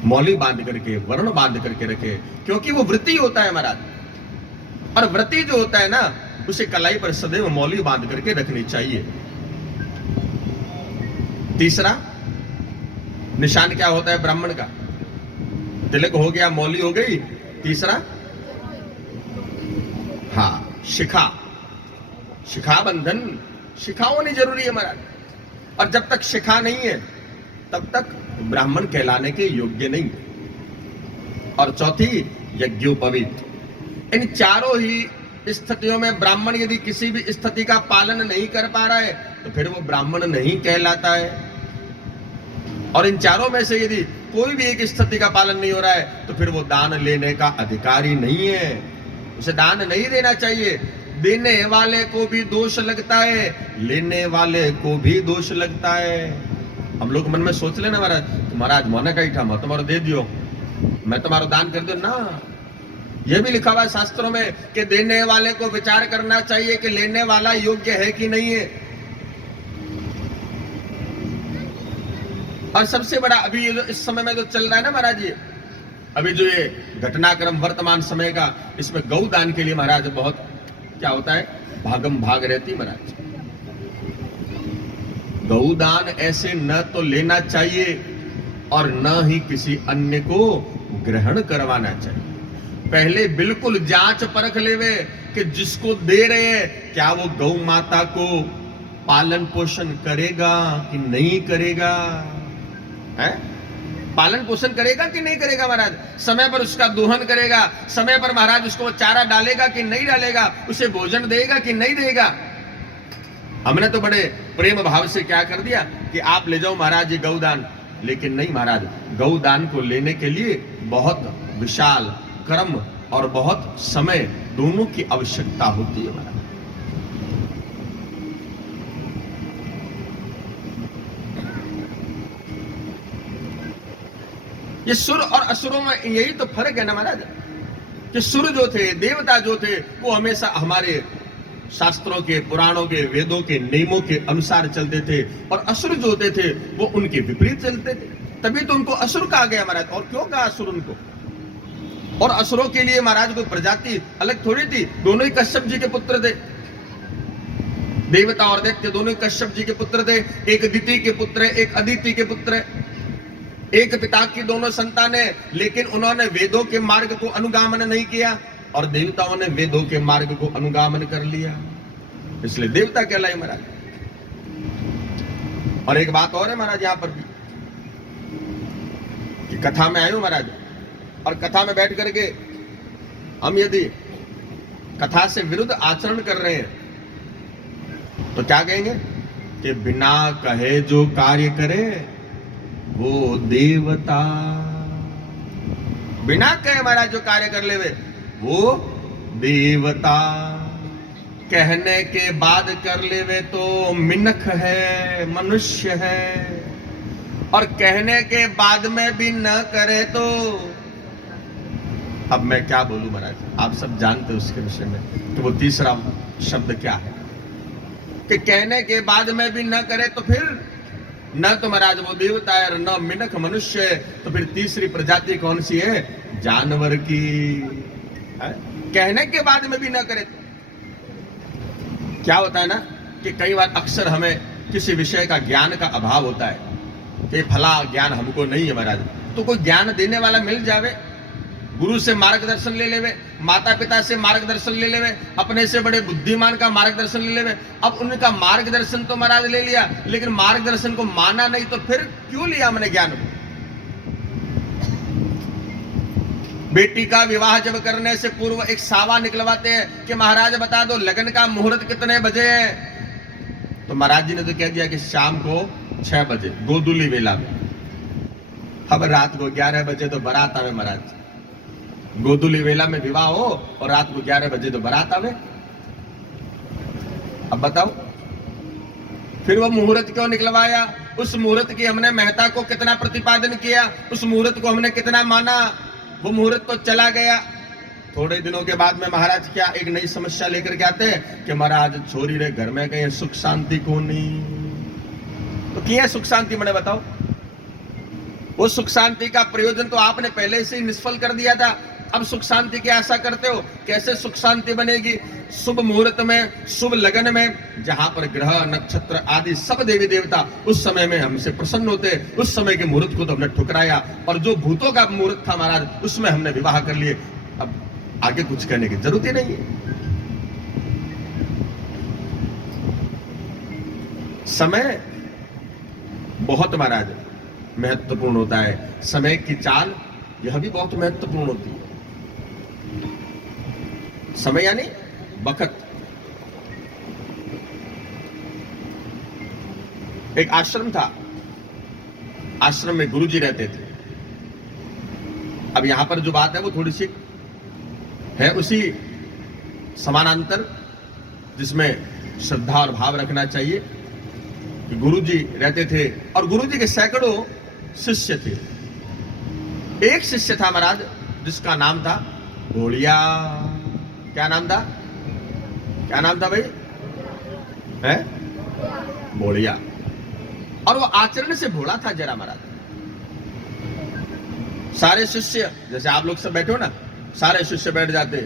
मौली बांध करके, वर्ण बांध करके रखे, क्योंकि वो व्रती होता है महाराज। और व्रती जो होता है ना उसे कलाई पर सदैव मौली बांध करके रखनी चाहिए। तीसरा निशान क्या होता है ब्राह्मण का? तिलक हो गया, मौली हो गई। तीसरा हाँ शिखा, शिखा बंधन, शिखा होनी जरूरी है महाराज। और जब तक शिखा नहीं है तब तक ब्राह्मण कहलाने के योग्य नहीं। और चौथी यज्ञोपवीत। इन चारों ही स्थितियों में ब्राह्मण यदि किसी भी स्थिति का पालन नहीं कर पा रहा है तो फिर वो ब्राह्मण नहीं कहलाता है। और इन चारों में से यदि कोई भी एक स्थिति का पालन नहीं हो रहा है तो फिर वो दान लेने का अधिकारी नहीं है, उसे दान नहीं देना चाहिए। देने वाले को भी दोष लगता है, लेने वाले को भी दोष लगता है। हम लोग मन में सोच लेना महाराज मोने का ही था, मैं तुम्हारा दे दियो, मैं तुम्हारा दान कर दो ना। यह भी लिखा हुआ है शास्त्रों में कि देने वाले को विचार करना चाहिए कि लेने वाला योग्य है कि नहीं है। और सबसे बड़ा अभी ये जो इस समय में जो चल रहा है ना महाराज, ये अभी जो ये घटनाक्रम वर्तमान समय का, इसमें गौदान के लिए महाराज बहुत क्या होता है, भागम भाग रहती महाराज। गौदान ऐसे न तो लेना चाहिए और न ही किसी अन्य को ग्रहण करवाना चाहिए। पहले बिल्कुल जांच परख लेवे कि जिसको दे रहे हैं क्या वो गौ माता को पालन पोषण करेगा कि नहीं करेगा, है? पालन पोषण करेगा कि नहीं करेगा महाराज? समय पर उसका दोहन करेगा, समय पर महाराज उसको चारा डालेगा कि नहीं डालेगा, उसे भोजन देगा कि नहीं देगा। हमने तो बड़े प्रेम भाव से क्या कर दिया कि आप ले जाओ महाराज ये गौदान, लेकिन नहीं महाराज, गौदान को लेने के लिए बहुत विशाल कर्म और बहुत समय दोनों की आवश्यकता होती है महाराज। ये सुर और असुरों में यही तो फर्क है ना महाराज, कि सुर जो थे, देवता जो थे, वो हमेशा हमारे शास्त्रों के, पुराणों के, वेदों के नियमों के अनुसार चलते थे, और असुर जो होते थे वो उनके विपरीत चलते थे। तभी तो उनको असुर कहा गया महाराज। और क्यों कहा असुर उनको? और असुरों के लिए महाराज कोई प्रजाति अलग थोड़ी थी, दोनों ही कश्यप जी के पुत्र थे। देवता और दैत्य दोनों ही कश्यप जी के पुत्र थे। एक दिति के पुत्र है, एक अदिति के पुत्र है, एक पिता की दोनों संतान है, लेकिन उन्होंने वेदों के मार्ग को अनुगामन नहीं किया और देवताओं ने वेदों के मार्ग को अनुगामन कर लिया, इसलिए देवता कहलाए महाराज। और एक बात और है महाराज यहां पर भी, कि कथा में आए हो महाराज, और कथा में बैठ करके हम यदि कथा से विरुद्ध आचरण कर रहे हैं तो क्या कहेंगे कि बिना कहे जो कार्य करे वो देवता। बिना कहे महाराज जो कार्य कर लेवे वो देवता, कहने के बाद कर लेवे तो मिनख है, मनुष्य है, और कहने के बाद में भी न करे तो, अब मैं क्या बोलूं महाराज, आप सब जानते हो उसके विषय में, तो वो तीसरा शब्द क्या है कि कहने के बाद में भी न करे तो फिर न तो महाराज वो देवता है और न मिनख मनुष्य है, तो फिर तीसरी प्रजाति कौन सी है? जानवर की है? कहने के बाद में भी न करे तो क्या होता है ना कि कई बार अक्सर हमें किसी विषय का ज्ञान का अभाव होता है कि फला ज्ञान हमको नहीं है महाराज, तो कोई ज्ञान देने वाला मिल जावे, गुरु से मार्गदर्शन ले लेवे, माता पिता से मार्गदर्शन ले लेवे, अपने से बड़े बुद्धिमान का मार्गदर्शन ले लेवे। अब उनका मार्गदर्शन तो महाराज ले लिया, लेकिन मार्गदर्शन को माना नहीं, तो फिर क्यों लिया हमने ज्ञान को? बेटी का विवाह जब करने से पूर्व एक सावा निकलवाते हैं कि महाराज बता दो लगन का मुहूर्त कितने बजे है, तो महाराज जी ने तो कह दिया कि शाम को 6 बजे गोदुली वेला में। अब रात को 11 बजे तो बारात आवे महाराज, गोदुली वेला में विवाह हो और रात को 11 बजे तो बारात आवे। अब बताओ फिर वो मुहूर्त क्यों निकलवाया? उस मुहूर्त की हमने महत्ता को कितना प्रतिपादन किया, उस मुहूर्त को हमने कितना माना। वो मुहूर्त तो चला गया, थोड़े दिनों के बाद में महाराज क्या एक नई समस्या लेकर के आते हैं कि महाराज छोरी रे घर में कहीं सुख शांति को नहीं, तो क्या सुख शांति मैंने बताओ? वो सुख शांति का प्रयोजन तो आपने पहले से ही निष्फल कर दिया था, अब सुख शांति की आशा करते हो? कैसे सुख शांति बनेगी? शुभ मुहूर्त में, शुभ लगन में, जहां पर ग्रह नक्षत्र आदि सब देवी देवता उस समय में हमसे प्रसन्न होते, उस समय के मुहूर्त को तो हमने ठुकराया, और जो भूतों का मुहूर्त था महाराज उसमें हमने विवाह कर लिए। अब आगे कुछ कहने की जरूरत ही नहीं है। समय बहुत महाराज महत्वपूर्ण होता है, समय की चाल यह भी बहुत महत्वपूर्ण होती है। समय यानी वक्त। एक आश्रम था, आश्रम में गुरुजी रहते थे। अब यहां पर जो बात है वो थोड़ी सी है उसी समानांतर, जिसमें श्रद्धा और भाव रखना चाहिए कि गुरुजी रहते थे और गुरुजी के सैकड़ों शिष्य थे। एक शिष्य था महाराज जिसका नाम था भोलिया। क्या नाम था? क्या नाम था भाई? है भोलिया। और वो आचरण से भोला था जरा महाराज। सारे शिष्य, जैसे आप लोग सब बैठे हो ना, सारे शिष्य बैठ जाते,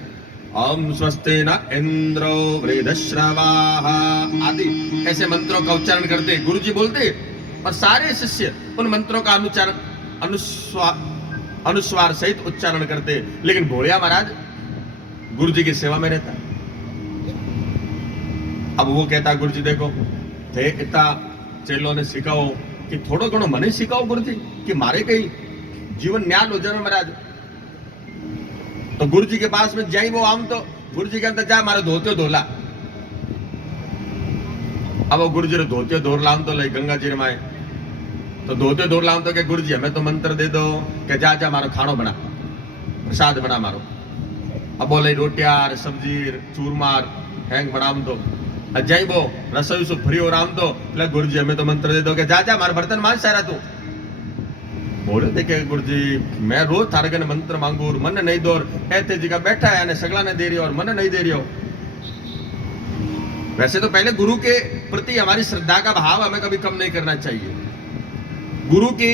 ओम स्वस्ति न इंद्रो वृद्धश्रवाः आदि ऐसे मंत्रों का उच्चारण करते, गुरुजी बोलते, और सारे शिष्य उन मंत्रों का अनुस्वार सहित उच्चारण करते। लेकिन भोलिया महाराज गुरुजी की सेवा में रहता। अब वो कहता गुरुजी देखो थे इतना चेलों ने सिखाओ कि थोड़ो घणो मने सिखाओ गुरुजी कि मारे कहीं जीवन न्याल हो जाए महाराज। तो गुरुजी के पास में जाई वो आम, तो गुरुजी कहता जा मारे धोते धोला। अब वो गुरुजी ने धोते धोर लाम तो ले गंगा जी माए, तो धोते धोर लाम तो क्या गुरुजी हमें तो मंत्र दे दो कि जा जा मारो खानो बना, प्रसाद बना मारो। अब बोले रोटियार सब्जी चूरमार हैंग बनाम तो अजय वो रसोई सु फ्री हो राम, तो गुरुजी हमें तो मंत्र दे दो कि जा जा मारो बर्तन मान सारा तू। बोले देखे गुरुजी मैं रोज थारे कने मंत्र मांगू और मन नहीं दो, ऐसे जगह बैठा है यानी सगला ने दे रही हो और मन नहीं दे रही हो। वैसे तो पहले गुरु के प्रति हमारी श्रद्धा का भाव हमें कभी कम नहीं करना चाहिए, गुरु के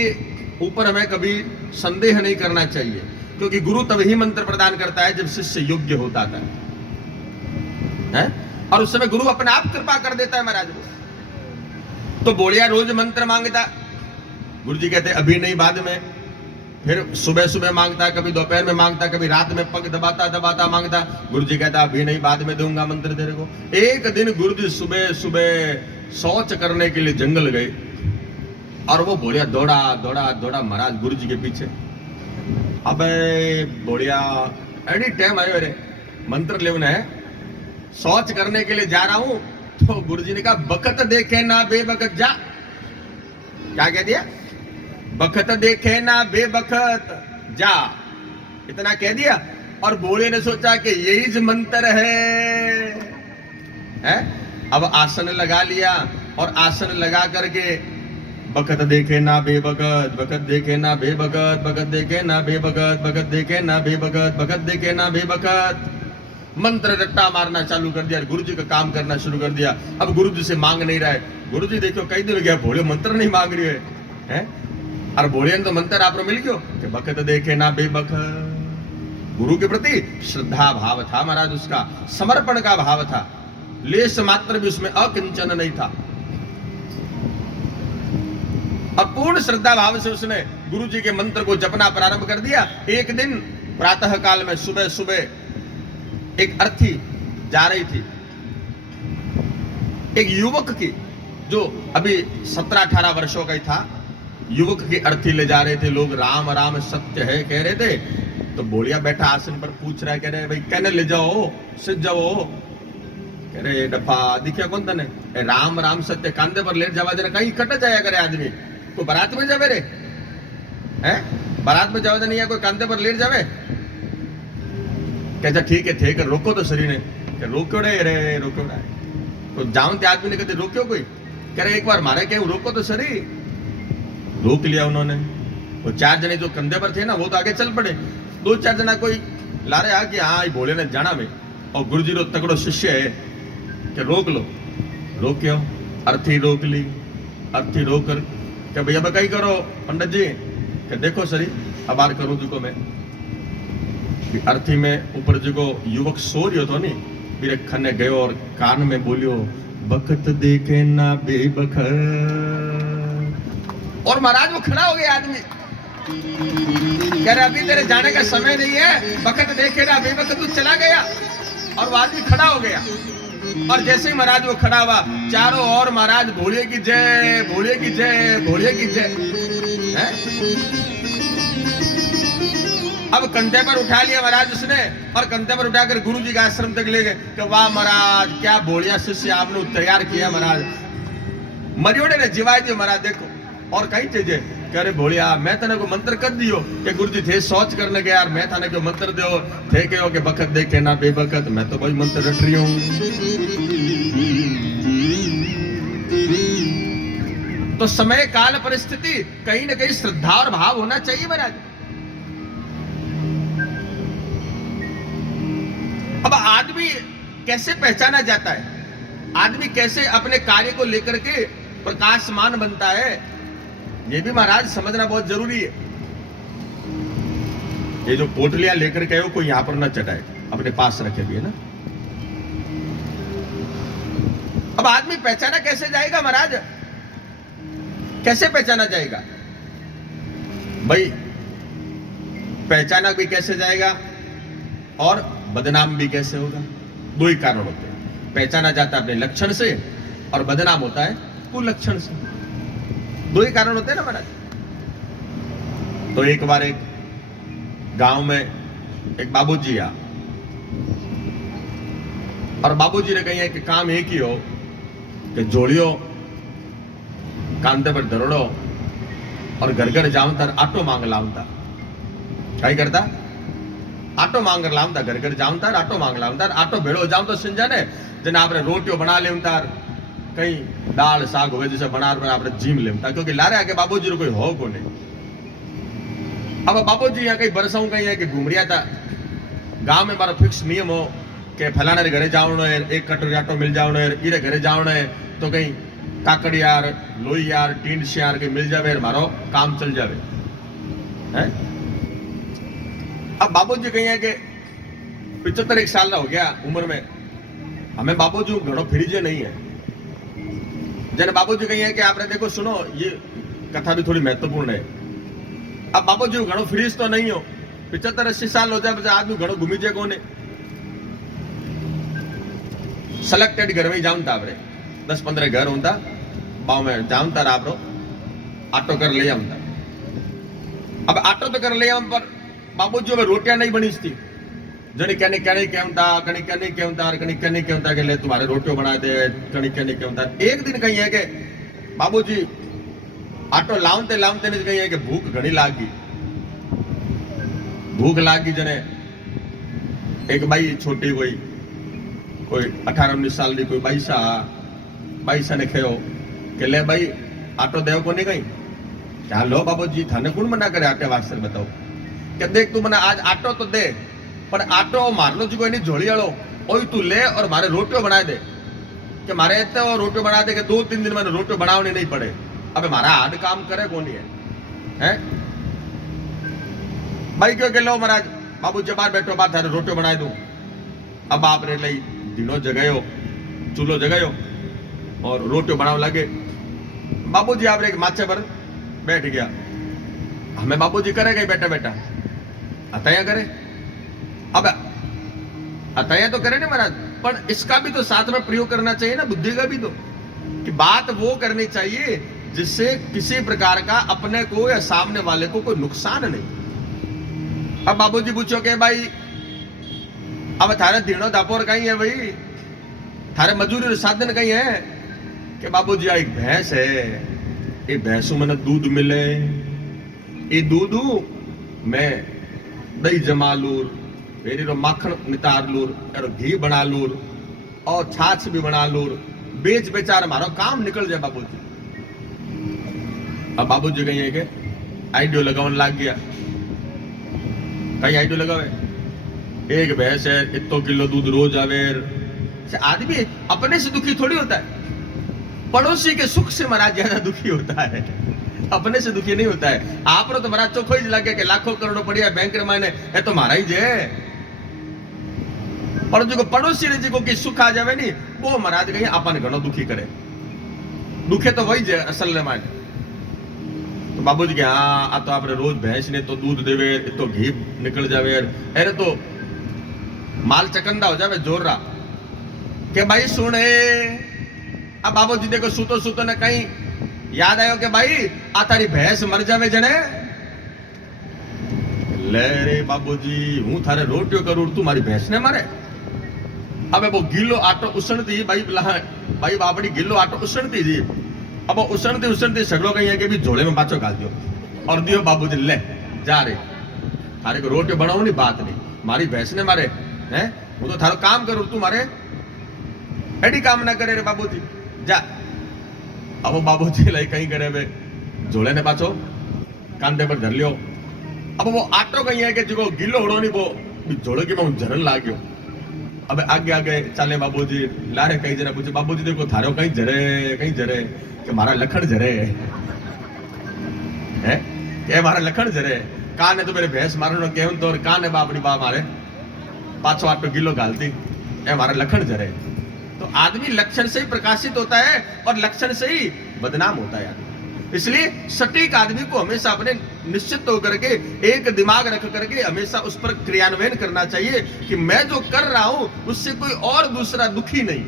ऊपर हमें कभी संदेह नहीं करना चाहिए, क्योंकि गुरु तभी मंत्र प्रदान करता है जब शिष्य योग्य होता है? और उस समय गुरु अपने आप कृपा कर देता है महाराज को। तो बोलिया रोज मंत्र मांगता, गुरुजी कहते अभी नहीं बाद में, फिर सुबह सुबह मांगता, कभी दोपहर में मांगता, कभी रात में पग दबाता दबाता मांगता। गुरुजी कहता अभी नहीं बाद में दूंगा मंत्र तेरे को। एक दिन गुरुजी सुबह सुबह शौच करने के लिए जंगल गए और वो बोलिया दौड़ा दौड़ा दौड़ा महाराज गुरुजी के पीछे। अबे बोलिया एनी टाइम आयो रे, मंत्र लेना है, शौच करने के लिए जा रहा हूं। तो गुरुजी ने कहा बखत देखे ना बेबखत जा। क्या कह दिया? बखत देखे ना बेबखत जा, इतना कह दिया। और भोले ने सोचा कि यही ज मंत्र है? अब आसन लगा लिया और आसन लगा करके बकत देखे ना बेबकत, बकत देखे ना बेबकत, बकत देखे ना बेबकत, बकत देखे ना बेबकत, बकत देखे ना बेबकत, मंत्र रट्टा मारना चालू कर दिया। गुरु जी का काम करना शुरू कर दिया। अब गुरु जी से मांग नहीं रहा है। गुरु जी देखो कई दिन हो गया भोले मंत्र नहीं मांग रही है? और भोले ने तो मंत्र आप मिल गयो कि बकत देखे ना बेबकत। गुरु के प्रति श्रद्धा भाव था महाराज, उसका समर्पण का भाव था, लेश मात्र भी उसमें अकिंचन नहीं था। अब पूर्ण श्रद्धा भाव से उसने गुरु जी के मंत्र को जपना प्रारंभ कर दिया। एक दिन प्रातः काल में सुबह सुबह एक अर्थी जा रही थी, एक युवक की जो अभी 17-18 वर्षों का ही था, युवक की अर्थी ले जा रहे थे लोग। राम राम सत्य है कह रहे थे, तो बोलिया बैठा आसन पर पूछ रहा है, कह रहे भाई कहने ले जाओ सिद्ध जाओ। कह रहे डफा दिखा कौन तने? राम राम सत्य कांधे पर लेट जावा देना, कहीं कट जाया करे आदमी। कोई बारात में जावे रे हैं? बारात में जावे नहीं है कोई कांधे पर लेट जावे? कहता ठीक है थे कर रोको तो शरीर ने। रोक्यो रे रोक्यो रे तो जानते आदमी ने कहते रोक्यो कोई? कह रहे एक बार मारे क्या रोको तो शरीर। रोक लिया उन्होंने। वो 4 जने जो कंधे पर थे ना वो तो आगे चल पड़े। 2-4 जना कोई ला रहे कि हाँ बोले ने जाना में, और गुरु जी रो तगड़ो शिष्य है कि रोक लो। रोक क्यों? अर्थी रोक ली। अर्थी रोक कर क्या भैया कहीं करो पंडित जी? कि देखो सरी अब बार करूं तुको मैं। अर्थी में ऊपर जो युवक सो रही हो तो नहीं, मेरे खने गयो और कान में बोलियो बखत देखे ना बेबखत। और महाराज वो खड़ा हो गया आदमी, कह रहे अभी तेरे जाने का समय नहीं है, बखत देखे ना बेबखत। तू चला गया और वो आदमी खड़ा हो गया। और जैसे ही महाराज वो खड़ा हुआ, चारों ओर महाराज भोले की जय, भोले की जय, भोले की जय। अब कंधे पर उठा लिया महाराज उसने, और कंधे पर उठाकर गुरु जी के आश्रम तक ले गए कि वाह महाराज क्या बोलिया शिष्य आपने तैयार किया महाराज। मरियोड़े ने जिवाई दियो महाराज देखो। और कई चीजें कह रहे भोलिया मैं तने को मंत्र कर दियो कि गुरु जी थे सोच करने के यार मैं थाने को मंत्र दो थे कहो कि बखत देखे ना बेबखत। मैं तो कोई मंत्र रट रही हूं। तो समय काल परिस्थिति कहीं ना कहीं श्रद्धा और भाव होना चाहिए महाराज। अब आदमी कैसे पहचाना जाता है, आदमी कैसे अपने कार्य को लेकर के प्रकाशमान बनता है, ये भी महाराज समझना बहुत जरूरी है। ये जो पोटलियां लेकर के हो कोई यहां पर न चढ़ाए, अपने पास रखे भी है ना। अब आदमी पहचाना कैसे जाएगा महाराज? कैसे पहचाना जाएगा भाई? पहचाना भी कैसे जाएगा और बदनाम भी कैसे होगा? 2 ही कारण होते हैं। पहचाना जाता है अपने लक्षण से और बदनाम होता है कुलक्षण से। 2 ही कारण होते हैं ना महाराज। तो एक बार एक गांव में एक बाबूजी आ, और बाबूजी ने कही है कि काम एक ही हो कि जोड़ियो कांधे पर धरोड़ो और घर घर जाऊं आटो मांग लाऊंता। क्या करता? आटो मांग लाऊंता, घर घर जाऊं तार आटो मांग लाऊंता। आटो भेड़ो जाऊं तो समझा ने जने आपने रोटियों बना ले तार, कहीं दाल साग हो जैसे बना आपने जीम लेता, क्योंकि लारे आके बाबूजी रो कोई हो को नहीं। अब बाबूजी यहाँ कहीं बरसाऊं कहीं है कि घूम रहा था। गांव में मारो फिक्स नियम हो कि फलाने रे घरे जावनो है, एक कटोरी आटो मिल जावनो है, इरे घरे जावनो है तो कहीं काकड़ियार लोहियार टींडसियार कहीं मिल जावे, मारो काम चल जावे है। अब बाबूजी कहीं है कि 75 साल का हो गया उम्र में, हमें बाबूजी घड़ो फिरीजे नहीं है। जन बाबूजी कहीं है कि आपने देखो सुनो ये कथा भी थोड़ी महत्वपूर्ण है। अब बाबूजी घड़ो फ्रीज तो नहीं हो, 75-80 साल हो जाए आदमी घड़ो घूमी जे कोने। सेलेक्टेड घर में जाऊं था आपरे 10-15 घर होता बाव में जाऊं था आप आटो कर ले आऊं। अब आटो तो कर ले आऊं पर बाबूजी में रोटियां नहीं बनी थी। जनी कहने कहने कहता कणी कहने कहता कणी कहने कहता कि ले तुम्हारे रोटियों बना दे, कणी कहने कहता। एक दिन कहीं है कि बाबूजी आटो लावते लावते ने कहीं है कि भूख घनी लागी, भूख लागी जने एक बाई छोटी कोई 18-19 साल की कोई बाईसा ने कहो कि ले भाई आटो देव को नहीं कहीं क्या लो बाबूजी थाने कौन मना करे आटे वास्ते बताओ कि देख तू मना आज आटो तो दे पर आटो मारलो जी कोई नहीं झोली वालो ओई तू ले और मारे रोटियों बना दे कि मारे तो रोटियों बना दे कि 2-3 दिन मैंने रोटियों बनावनी नहीं पड़े। अबे मारा हार्ड काम करे कौन है भाई क्यों के लो महाराज बाबू जी बाहर बैठो बाहर थारे रोटियों बनाए दूं। अब आपने लई दिनों जगायो चूल्हो जगायो और रोटियों बनाव लगे। बाबूजी आप एक माचे पर बैठ गया हमें बाबूजी करे गई बैठा बैठा अतया करे अब अतया तो करे ना महाराज पर इसका भी तो साथ में प्रयोग करना चाहिए ना बुद्धि का भी तो कि बात वो करनी चाहिए जिससे किसी प्रकार का अपने को या सामने वाले को कोई नुकसान नहीं। अब बाबूजी पूछो के भाई अब थारे धीनो दापोर कहीं है भाई थारे मजूरी और साधन कहीं है कि बाबूजी एक भैंस है ये भैंसों में दूध मिले ये दूध मैं दही जमा लूर फिर माखन नितार लूर और घी बना लूर और छाछ भी बना लूर बेच बेचार हमारा काम निकल जाए बाबूजी। अब बाबूजी कहीं है कि आइडियो लगाने लग गया कहीं आइडियो लगावे एक भैंस है इतो किलो दूध रोज आवे। आदमी अपने से दुखी थोड़ी होता है पड़ोसी के सुख से महाराज ज्यादा दुखी होता है अपने से दुखी नहीं होता है। आप तो महाराज चोखो ही लगे कि लाखों करोड़ों पड़िया बैंक माने है तो मारा ही जे पर जो पड़ोसी ने जी को सुख आ जावे नहीं वो महाराज कहीं अपन घणो दुखी करे दुखे तो वही जे असल ने माने। तो बाबूजी के हाँ आ तो आपने रोज भैंस ने तो दूध देवे तो घी निकल जावे अरे तो माल चकंदा हो जावे जोर रहा के भाई सुने अब बाबूजी देखो सूतो सूतो ने कहीं याद आयो कि भाई आ तारी भैंस मर जावे जने ले रे बाबूजी हूं थारे रोटियो करूं तू मारी भैंस ने मारे। अब वो गिलो आटो उसणती भाई बाबड़ी गिलो आटो उसणती जी अब उसणती सगड़ो कहीं है कि भी झोले में पाछो गाल दियो और दियो बाबूजी ले जा रे थारे को रोटियो बनाओ नहीं बात नहीं मारी भैंस ने मारे हैं वो तो थारो काम करूं तू मारे एडी काम ना करे रे बाबूजी जा। अब वो बाबूजी लाई कहीं करे वे झोले ने पाछो कांधे पर धर लियो। अब वो आटो कहीं है कि जो गिलो होड़ो नहीं वो झोले के मैं झरन लाग गयो। अब आगे आगे चाले बाबूजी लारे कहीं जरा पूछे बाबूजी देखो थारो कहीं जरे कि मारा लखन जरे है के मारा लखन जरे कान है तो मेरे भैंस मारनो केवन तो कान है बापड़ी बा मारे पाछो आटो गिलो गालती ए मारा लखन जरे। तो आदमी लक्षण से ही प्रकाशित होता है और लक्षण से ही बदनाम होता है। इसलिए सटीक आदमी को हमेशा अपने निश्चित होकर के एक दिमाग रख करके हमेशा उस पर क्रियान्वयन करना चाहिए कि मैं जो कर रहा हूं उससे कोई और दूसरा दुखी नहीं।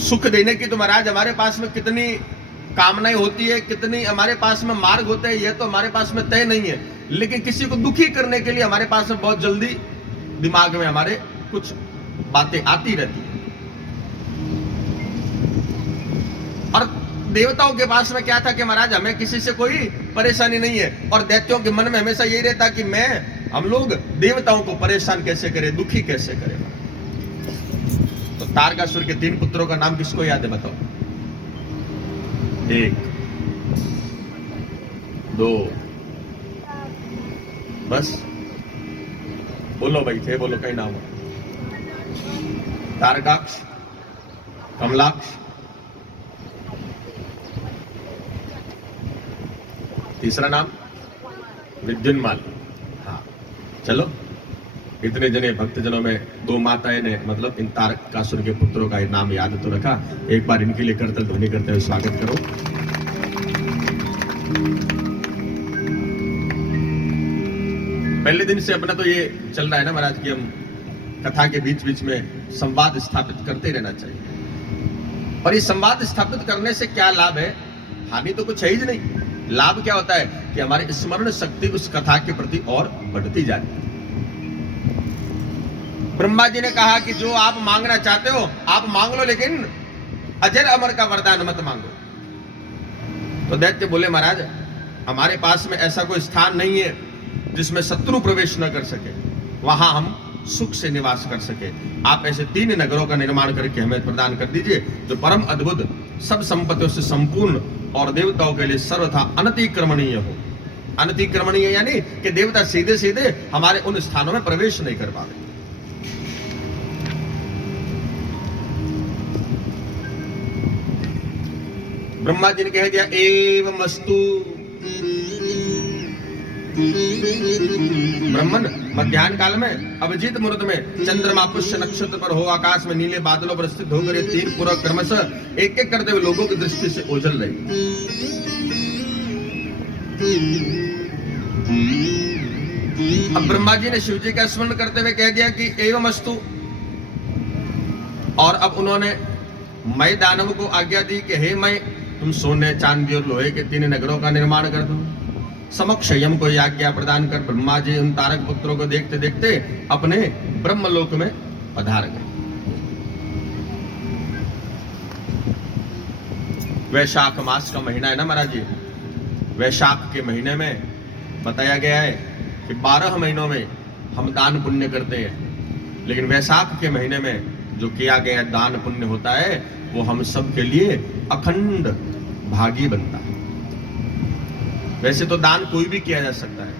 सुख देने की तो महाराज हमारे पास में कितनी कामनाएं होती है कितनी हमारे पास में मार्ग होते हैं यह तो हमारे पास में तय नहीं है लेकिन किसी को दुखी करने के लिए हमारे पास में बहुत जल्दी दिमाग में हमारे कुछ बातें आती रहती है। और देवताओं के पास में क्या था कि महाराज हमें किसी से कोई परेशानी नहीं है और दैत्यों के मन में हमेशा यही रहता कि हम लोग देवताओं को परेशान कैसे करें दुखी कैसे करें। तो तारकासुर के 3 पुत्रों का नाम किसको याद है बताओ। 1 2 बस बोलो भाई थे बोलो कहीं नाम तारकाक्ष कमलाक्ष तीसरा नाम विद्युन्माल। हाँ चलो इतने जने भक्तजनों में 2 माताएं ने मतलब इन तारकासुर के पुत्रों का नाम याद तो रखा। एक बार इनके लिए करतल ध्वनि करते हुए स्वागत करो। पहले दिन से अपना तो ये चल रहा है ना महाराज कि हम कथा के बीच बीच में संवाद स्थापित करते रहना चाहिए। और ये संवाद स्थापित करने से क्या लाभ है हानि तो कुछ है ही नहीं। लाभ क्या होता है कि हमारी स्मरण शक्ति उस कथा के प्रति और बढ़ती जाती है। ब्रह्मा जी ने कहा कि जो आप मांगना चाहते हो आप मांग लो लेकिन अजर अमर का वरदान मत मांगो। तो दैत्य बोले महाराज हमारे पास में ऐसा कोई स्थान नहीं है जिसमें शत्रु प्रवेश न कर सके, वहां हम सुख से निवास कर सके। आप ऐसे 3 नगरों का निर्माण करके हमें प्रदान कर दीजिए, जो परम अद्भुत, सब संपत्तियों से संपूर्ण और देवताओं के लिए सर्वथा अनतिक्रमणीय हो। अनतिक्रमणीय यानी कि देवता सीधे सीधे हमारे उन स्थानों में प्रवेश नहीं कर पाते। ब्रह्मा जी ने कह दिया एवं वस्तु। ब्राह्मण मध्याह्न काल में अभिजीत मुहूर्त में चंद्रमा पुष्य नक्षत्र पर हो, आकाश में नीले बादलों पर स्थित होकर ये 3 पूर्व क्रमशः एक एक करते हुए लोगों की दृष्टि से ओझल रही। अब ब्रह्मा जी ने शिव जी का स्मरण करते हुए कह दिया कि एवं अस्तु, और अब उन्होंने मय दानव को आज्ञा दी कि हे मय, तुम सोने चांदी और लोहे के 3 नगरों का निर्माण कर दो। समक्ष यम को आज्ञा प्रदान कर ब्रह्मा जी उन तारक पुत्रों को देखते देखते अपने ब्रह्मलोक में पधार गए। वैशाख मास का महीना है ना महाराज जी। वैशाख के महीने में बताया गया है कि 12 महीनों में हम दान पुण्य करते हैं, लेकिन वैशाख के महीने में जो किया गया दान पुण्य होता है वो हम सब के लिए अखंड भागी बनता है। वैसे तो दान कोई भी किया जा सकता है,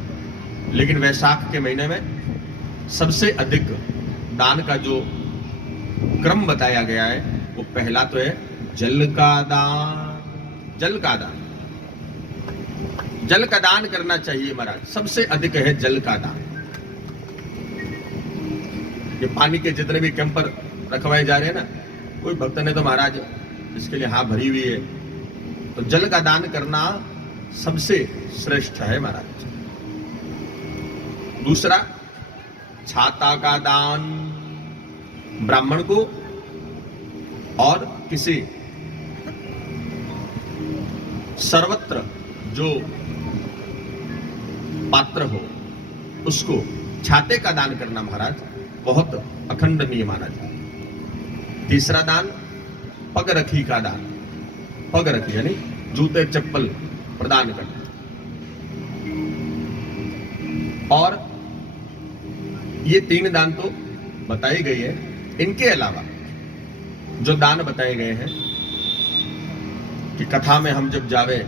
लेकिन वैशाख के महीने में सबसे अधिक दान का जो क्रम बताया गया है वो पहला तो है जल का दान। जल का दान, जल का दान करना चाहिए महाराज, सबसे अधिक है जल का दान। ये पानी के जितने भी कैंपर रखवाए जा रहे हैं ना, कोई भक्त ने तो महाराज इसके लिए हाँ भरी हुई है, तो जल का दान करना सबसे श्रेष्ठ है महाराज। दूसरा छाता का दान, ब्राह्मण को और किसी सर्वत्र जो पात्र हो उसको छाते का दान करना महाराज बहुत अखंडनीय माना जाता है। तीसरा दान पगरखी का दान, पगरखी यानी जूते चप्पल प्रदान करना। और ये 3 दान तो बताई गई है। इनके अलावा जो दान बताए गए हैं कि कथा में हम जब जावे,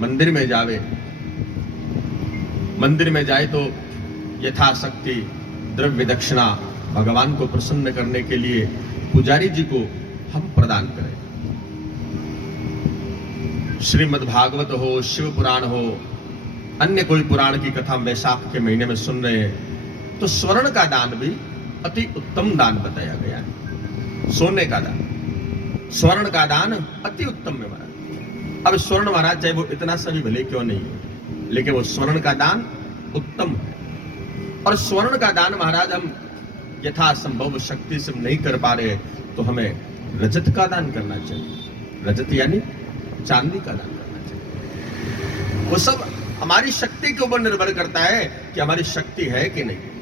मंदिर में जावे, मंदिर में जाए तो यथाशक्ति द्रव्य दक्षिणा भगवान को प्रसन्न करने के लिए पुजारी जी को हम प्रदान करें। श्रीमद् भागवत हो, शिव पुराण हो, अन्य कोई पुराण की कथा वैशाख के महीने में सुन रहे हैं तो स्वर्ण का दान भी अति उत्तम दान बताया गया है। सोने का दान, स्वर्ण का दान अति उत्तम है महाराज। अब स्वर्ण महाराज चाहे वो इतना सा भी भले क्यों नहीं है, लेकिन वो स्वर्ण का दान उत्तम है। और स्वर्ण का दान महाराज हम यथासंभव शक्ति से नहीं कर पा रहे तो हमें रजत का दान करना चाहिए। रजत यानी चांदी का दान करना चाहिए। वो सब हमारी शक्ति के ऊपर निर्भर करता है कि हमारी शक्ति है कि नहीं।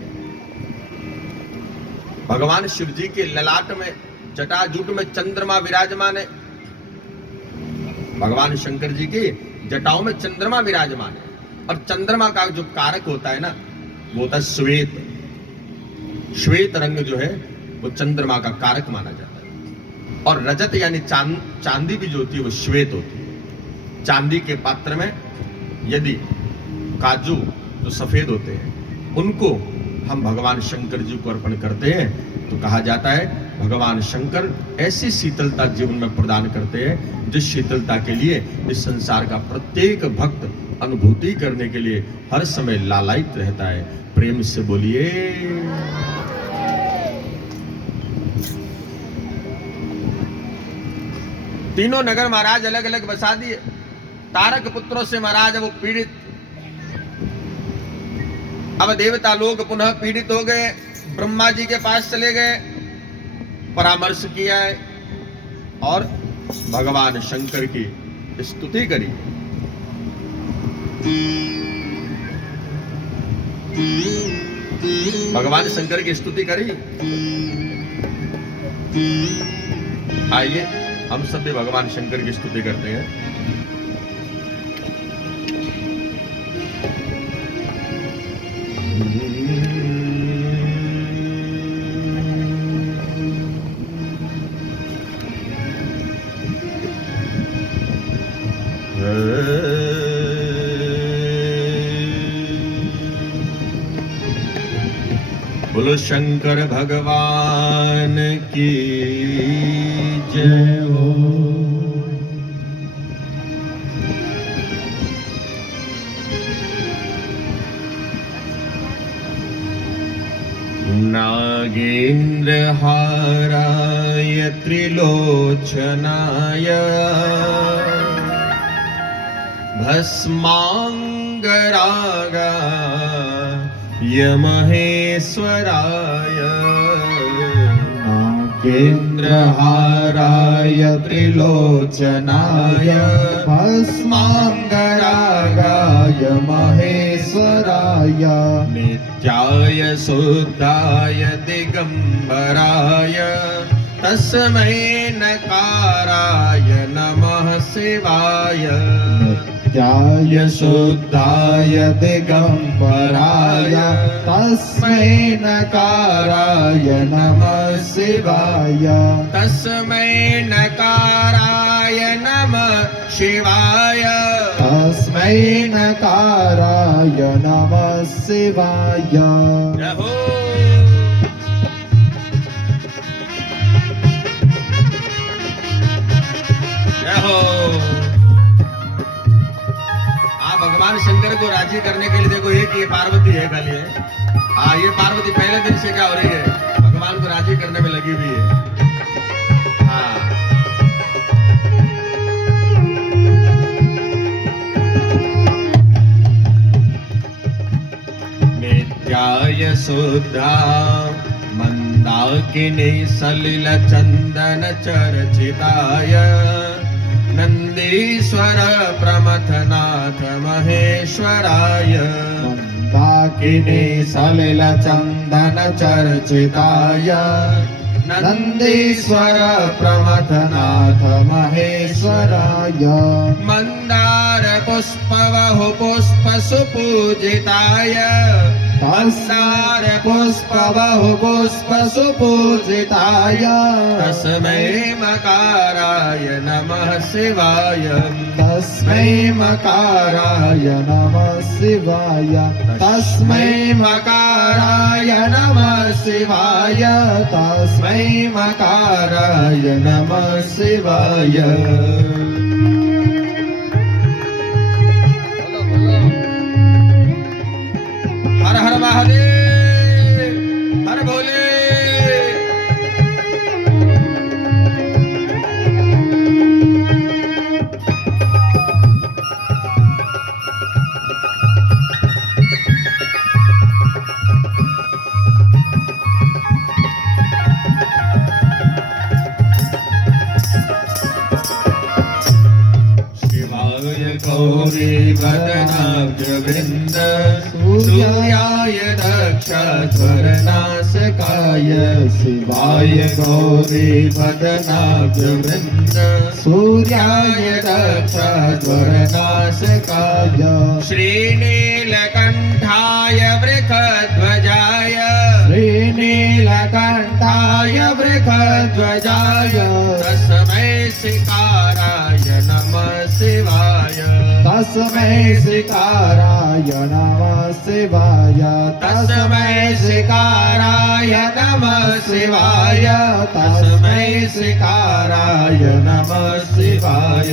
भगवान शिव जी के ललाट में जटाजूट में चंद्रमा विराजमान है। भगवान शंकर जी की जटाओं में चंद्रमा विराजमान है। और चंद्रमा का जो कारक होता है ना, वो होता है श्वेत। श्वेत रंग जो है वो चंद्रमा का कारक माना जाता है। और रजत यानी चांदी भी जो होती है वो श्वेत होती है। चांदी के पात्र में यदि काजू जो सफेद होते हैं उनको हम भगवान शंकर जी को अर्पण करते हैं तो कहा जाता है भगवान शंकर ऐसी शीतलता जीवन में प्रदान करते हैं जिस शीतलता के लिए इस संसार का प्रत्येक भक्त अनुभूति करने के लिए हर समय लालायित रहता है। प्रेम से बोलिए। तीनों नगर महाराज अलग अलग बसा दिए। तारक पुत्रों से महाराज वो पीड़ित, अब देवता लोग पुनः पीड़ित हो गए, ब्रह्मा जी के पास चले गए, परामर्श किया है और भगवान शंकर की स्तुति करी। भगवान शंकर की स्तुति करी। आइए हम सब भी भगवान शंकर की स्तुति करते हैं। बोलो शंकर भगवान की जय हो। नागेन्द्रहाराय त्रिलोचनाय भस्मांगरागाय महेश्वराय नागेन्द्रहाराय त्रिलोचनाय भस्मांगरागाय महेश्वराय नित्याय शुद्धाय दिगंबराय तस्मै नकाराय नमः शिवाय। नित्याय शुद्धाय दिगंबराय तस्मै नकाराय नमः शिवाय। तस्मै नकाराय नमः शिवाय। तस्मै नकाराय नमः शिवाय। जय हो। जय हो। आप भगवान शंकर को राजी करने के लिए देखो, एक ये पार्वती है खाली है। हाँ, ये पार्वती पहले दिन से क्या हो रही है, भगवान को राजी करने में लगी हुई है। हाँ, नित्याय शुद्धा मंदाकिनी सलिल चंदन चर्चिताय नंदीश्वर प्रमथनाथ महेश्वराय। मंदाकिनी सलिल चंदन चर्चिताय नंदीश्वर प्रमथनाथ महेश्वराय। मंदार पुष्प बहु पुष्प सुपूजिताय। मंदार पुष्प बहु पुष्प सुपूजिताय तस्मै मकाराय नमः शिवाय। तस्मै मकाराय नमः शिवाय। तस्मै मकाराय नमः शिवाय। तस्मै मकाराय नमः शिवाय। हर हर महादेव, हर भोले। शिवाय गौरी वदनाब्ज वृंद सूर्याय दक्षाध्वरनाशकाय। शिवाय गौरी वदनाब्ज वृंद सूर्याय दक्षाध्वरनाशकाय। श्रीनीलकंठाय वृषध्वजाय। श्रीनीलकंठाय वृषध्वजाय तस्मै शिकाराय नमः शिवाय। तस्मै शिकाराय नमः शिवाय। तस्मै शिकाराय नमः शिवाय। तस्मै शिकाराय नमः शिवाय।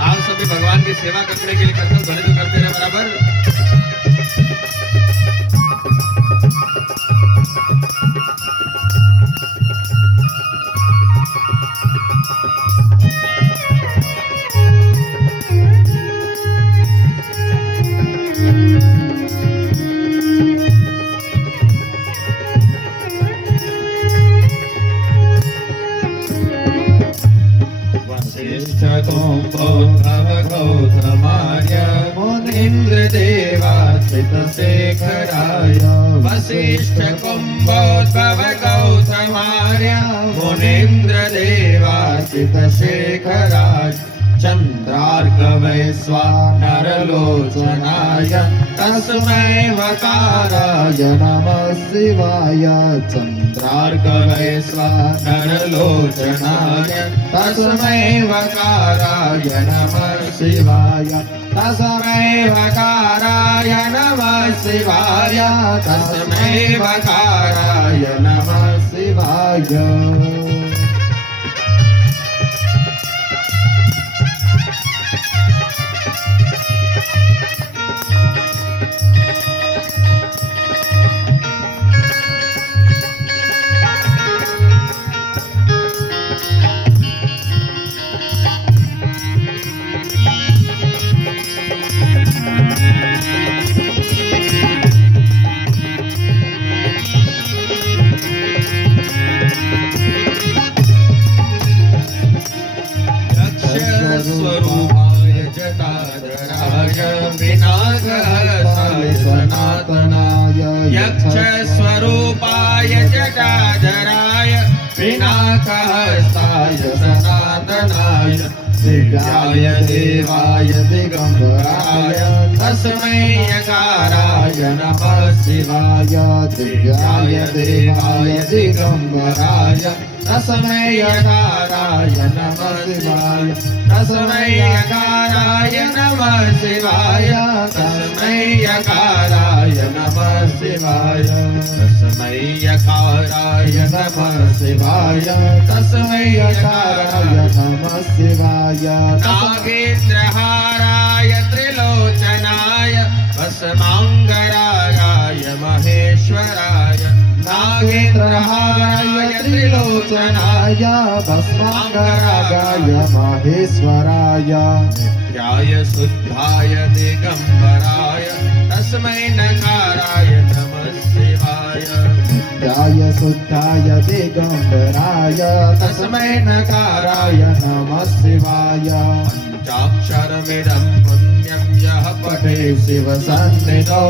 आप सभी भगवान की सेवा करने के लिए करते भले तो करते रहे बराबर। शेखराय। वसिष्ठ कुंभोद्भव गौतमार्य मुनीन्द्र देवार्चित शेखराय। चंद्रार्क वैश्वानर त्रिलोचनाय तस्मै वकाराय नमः शिवाय चन्द्रार्कवैश्वानरलोचनाय तस्मै वकाराय नमः शिवाय तस्मै वकाराय नमः शिवाय तस्मै वकाराय नमः शिवाय स्वरूपाय जटाधराय विनाशहर्षाय सनातनाय यक्ष स्वरूपाय जटाधराय पिनाकहस्ताय सनातनाय दिव्याय देवाय दिगंबराय तस्मै यकाराय नमः शिवाय दिव्याय देवाय दिगंबराय तस्मै यकाराय नमः शिवाय तस्मै यकाराय नमः शिवाय तस्मै यकाराय नमः शिवाय तस्मै यकाराय नमः शिवाय तस्मै यकाराय नमः शिवाय नागेन्द्रहाराय त्रिलोचनाय भस्मांगरागाय महेश्वराय नागेन्द्रहाराय त्रिलोचनाय भस्मांगरागाय महेश्वराय नित्याय शुद्धाय दिगंबराय तस्मै नकाराय नमः शिवाय नित्याय शुद्धाय दिगंबराय तस्मै नकाराय नमः शिवाय पंचाक्षरमिदं पुण्यं यः पठे शिवसन्निधौ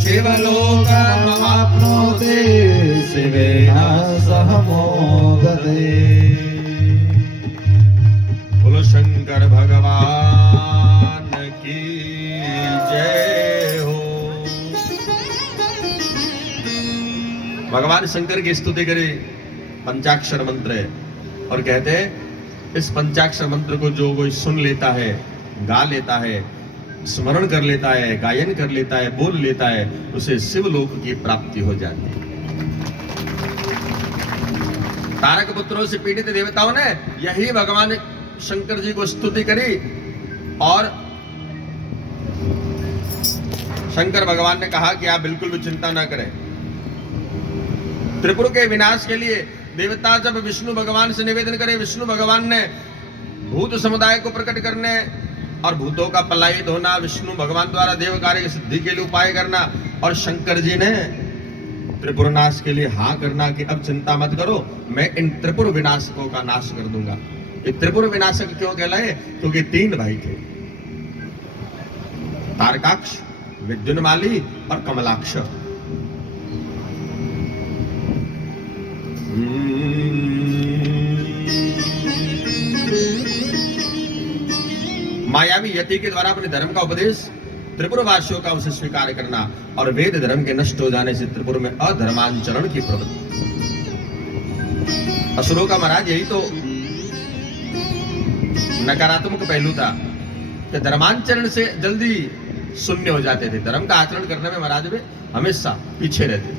शिवलोकमवाप्नोति शिवेन सह मोदते। बोलो शंकर भगवान की जय हो। भगवान शंकर की स्तुति करे पंचाक्षर मंत्र है और कहते हैं इस पंचाक्षर मंत्र को जो कोई सुन लेता है, गा लेता है, स्मरण कर लेता है, गायन कर लेता है, बोल लेता है, उसे शिवलोक की प्राप्ति हो जाती है। तारक पुत्रों से पीड़ित देवताओं ने यही भगवान शंकर जी को स्तुति करी और शंकर भगवान ने कहा कि आप बिल्कुल भी चिंता ना करें। त्रिपुर के विनाश के लिए देवता जब विष्णु भगवान से निवेदन करे, विष्णु भगवान ने भूत समुदाय को प्रकट करने और भूतों का पलायित होना, विष्णु भगवान द्वारा देव कार्य की सिद्धि के लिए उपाय करना और शंकर जी ने त्रिपुर नाश के लिए हाँ करना कि अब चिंता मत करो, मैं इन त्रिपुर विनाशकों का नाश कर दूंगा। ये त्रिपुर विनाशक क्यों कहलाए? क्योंकि तीन भाई थे, तारकाक्ष, विद्युन्माली और कमलाक्ष। मायावी यति के द्वारा अपने धर्म का उपदेश त्रिपुर वासियों का उसे स्वीकार करना और वेद धर्म के नष्ट हो जाने से त्रिपुर में अधर्मांचरण की प्रवृत्ति। असुरों का महाराज यही तो नकारात्मक पहलू था कि धर्मांचरण से जल्दी शून्य हो जाते थे। धर्म का आचरण करने में महाराज वे हमेशा पीछे रहते थे।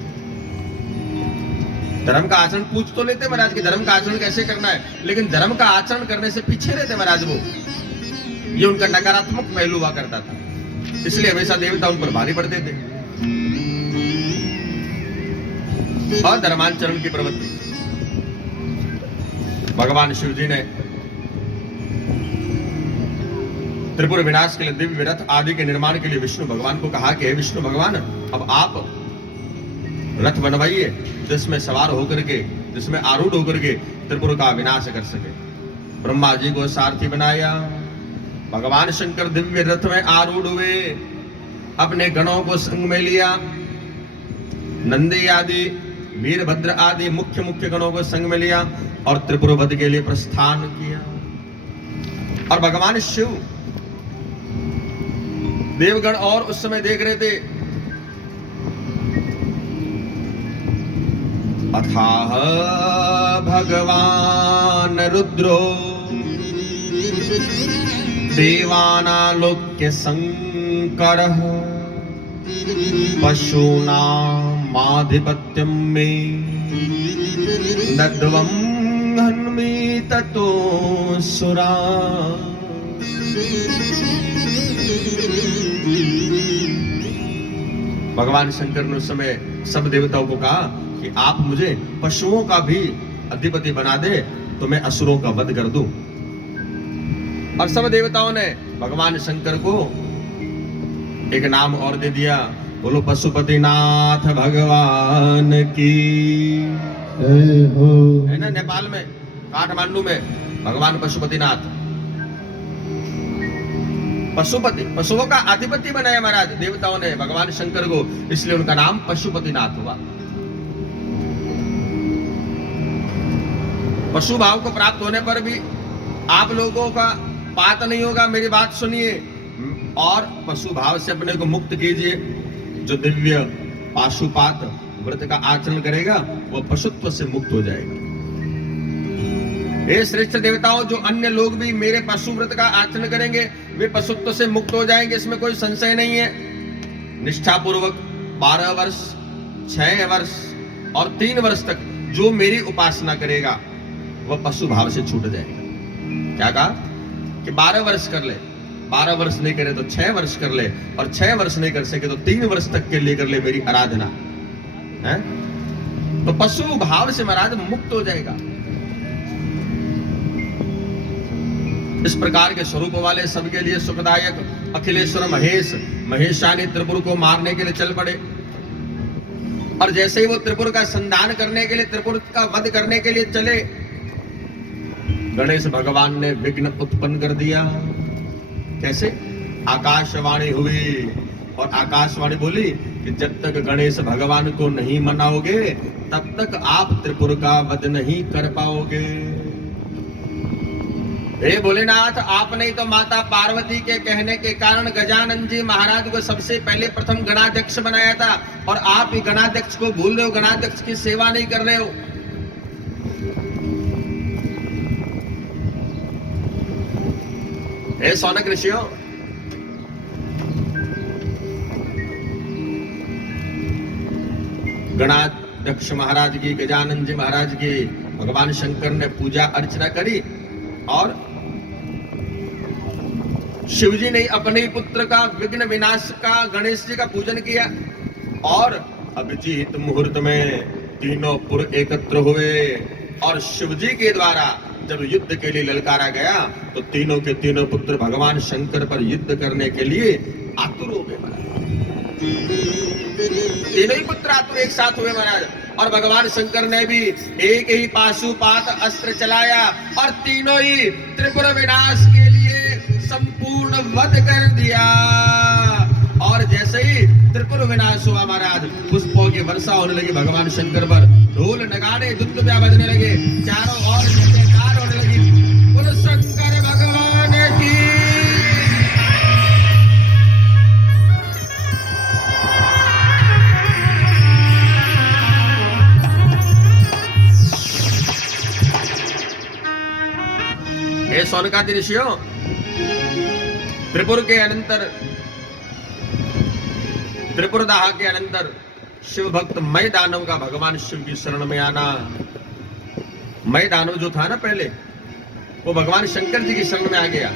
धर्म का आचरण पूछ तो लेते महाराज कि धर्म का आचरण कैसे करना है, लेकिन धर्म का आचरण करने से पीछे रहते महाराज वो। ये उनका नकारात्मक पहलू हुआ करता था, इसलिए हमेशा देवता उन पर भारी पड़ते थे। अधर्मांचरण की प्रवृत्ति। भगवान शिव जी ने त्रिपुर विनाश के लिए दिव्य रथ आदि के निर्माण के लिए विष्णु भगवान को कहा कि हे विष्णु भगवान, अब आप रथ बनवाइए जिसमें सवार होकर के, जिसमें आरूढ़ होकर के त्रिपुर का विनाश कर सके। ब्रह्मा जी को सारथी बनाया, भगवान शंकर दिव्य रथ में आरूढ़ हुए, अपने गणों को संग में लिया, नंदी आदि, वीरभद्र आदि मुख्य मुख्य गणों को संग में लिया और त्रिपुर वध के लिए प्रस्थान किया। और भगवान शिव देवगण और उस समय देख रहे थे। अथाह भगवान रुद्रो देवानालोक्य शंकरः पशूनामाधिपत्यं मे नद्वं हन्मि ततो सुरा। भगवान शंकर ने उस समय सब देवताओं को कहा कि आप मुझे पशुओं का भी अधिपति बना दे तो मैं असुरों का वध कर दूं। और सब देवताओं ने भगवान शंकर को एक नाम और दे दिया। बोलो पशुपतिनाथ भगवान की। जय हो। है ना, नेपाल में काठमांडू में भगवान पशुपतिनाथ, पशुपति, पशुओं का अधिपति बनाया महाराज देवताओं ने भगवान शंकर को, इसलिए उनका नाम पशुपतिनाथ हुआ। पशु भाव को प्राप्त होने पर भी आप लोगों का पात नहीं होगा। मेरी बात सुनिए और पशु भाव से अपने को मुक्त कीजिए। जो दिव्य पाशुपात व्रत का आचरण करेगा वो पशुत्व से मुक्त हो जाएगा। हे श्रेष्ठ देवताओं, जो अन्य लोग भी मेरे पशु व्रत का आचरण करेंगे वे पशुत्व से मुक्त हो जाएंगे, इसमें कोई संशय नहीं है। निष्ठा पूर्वक 12 वर्ष, 6 वर्ष और 3 वर्ष तक जो मेरी उपासना करेगा वह पशु भाव से छूट जाएगा। क्या कहा कि 12 वर्ष कर ले, 12 वर्ष नहीं करे तो 6 वर्ष कर ले, और 6 वर्ष नहीं कर सके तो 3 वर्ष तक के लिए कर ले मेरी आराधना है, तो पशु भाव से महाराज मुक्त हो जाएगा। इस प्रकार के स्वरूप वाले सबके लिए सुखदायक अखिलेश्वर महेश महेशानी त्रिपुर को मारने के लिए चल पड़े। और जैसे ही वो त्रिपुर का संधान करने के लिए, त्रिपुर का वध करने के लिए चले, गणेश भगवान ने विघ्न उत्पन्न कर दिया। कैसे? आकाशवाणी हुई और आकाशवाणी बोली कि जब तक गणेश भगवान को नहीं मनाओगे तब तक आप त्रिपुर का वध नहीं कर पाओगे। हे भोलेनाथ, आपने तो माता पार्वती के कहने के कारण गजानन जी महाराज को सबसे पहले प्रथम गणाध्यक्ष बनाया था, और आप ही गणाध्यक्ष को भूल रहे हो, गणाध्यक्ष की सेवा नहीं कर रहे हो। हे सौनक ऋषियों, गणाध्यक्ष महाराज की, गजानन जी महाराज की भगवान शंकर ने पूजा अर्चना करी, और शिव जी ने अपने पुत्र का विघ्न विनाश का गणेश जी का पूजन किया। और अभिजीत मुहूर्त में तीनों पुर एकत्र हुए, और शिव जी के द्वारा जब युद्ध के लिए ललकारा गया तो तीनों के तीनों पुत्र भगवान शंकर पर युद्ध करने के लिए आतुर हो गए महाराज। तीनों ही पुत्र आतुर एक साथ हुए महाराज, और भगवान शंकर ने भी एक ही पाशुपात अस्त्र चलाया और तीनों ही त्रिपुर विनाश के लिए संपूर्ण वध कर दिया। और जैसे ही त्रिपुर विनाश हुआ महाराज, पुष्पों की वर्षा होने लगी भगवान शंकर पर, ढोल नगाड़े दुत्तुबिया बजने लगे, चारों ओर जयकार होने लगी। बोलो शंकर भगवान की। हे सौनकादि ऋषियों, त्रिपुर के अनंतर, त्रिपुरदाह के अनंतर शिव भक्त मय दानव का भगवान शिव की शरण में आना। मय दानव जो था ना पहले, वो भगवान शंकर जी की शरण में आ गया।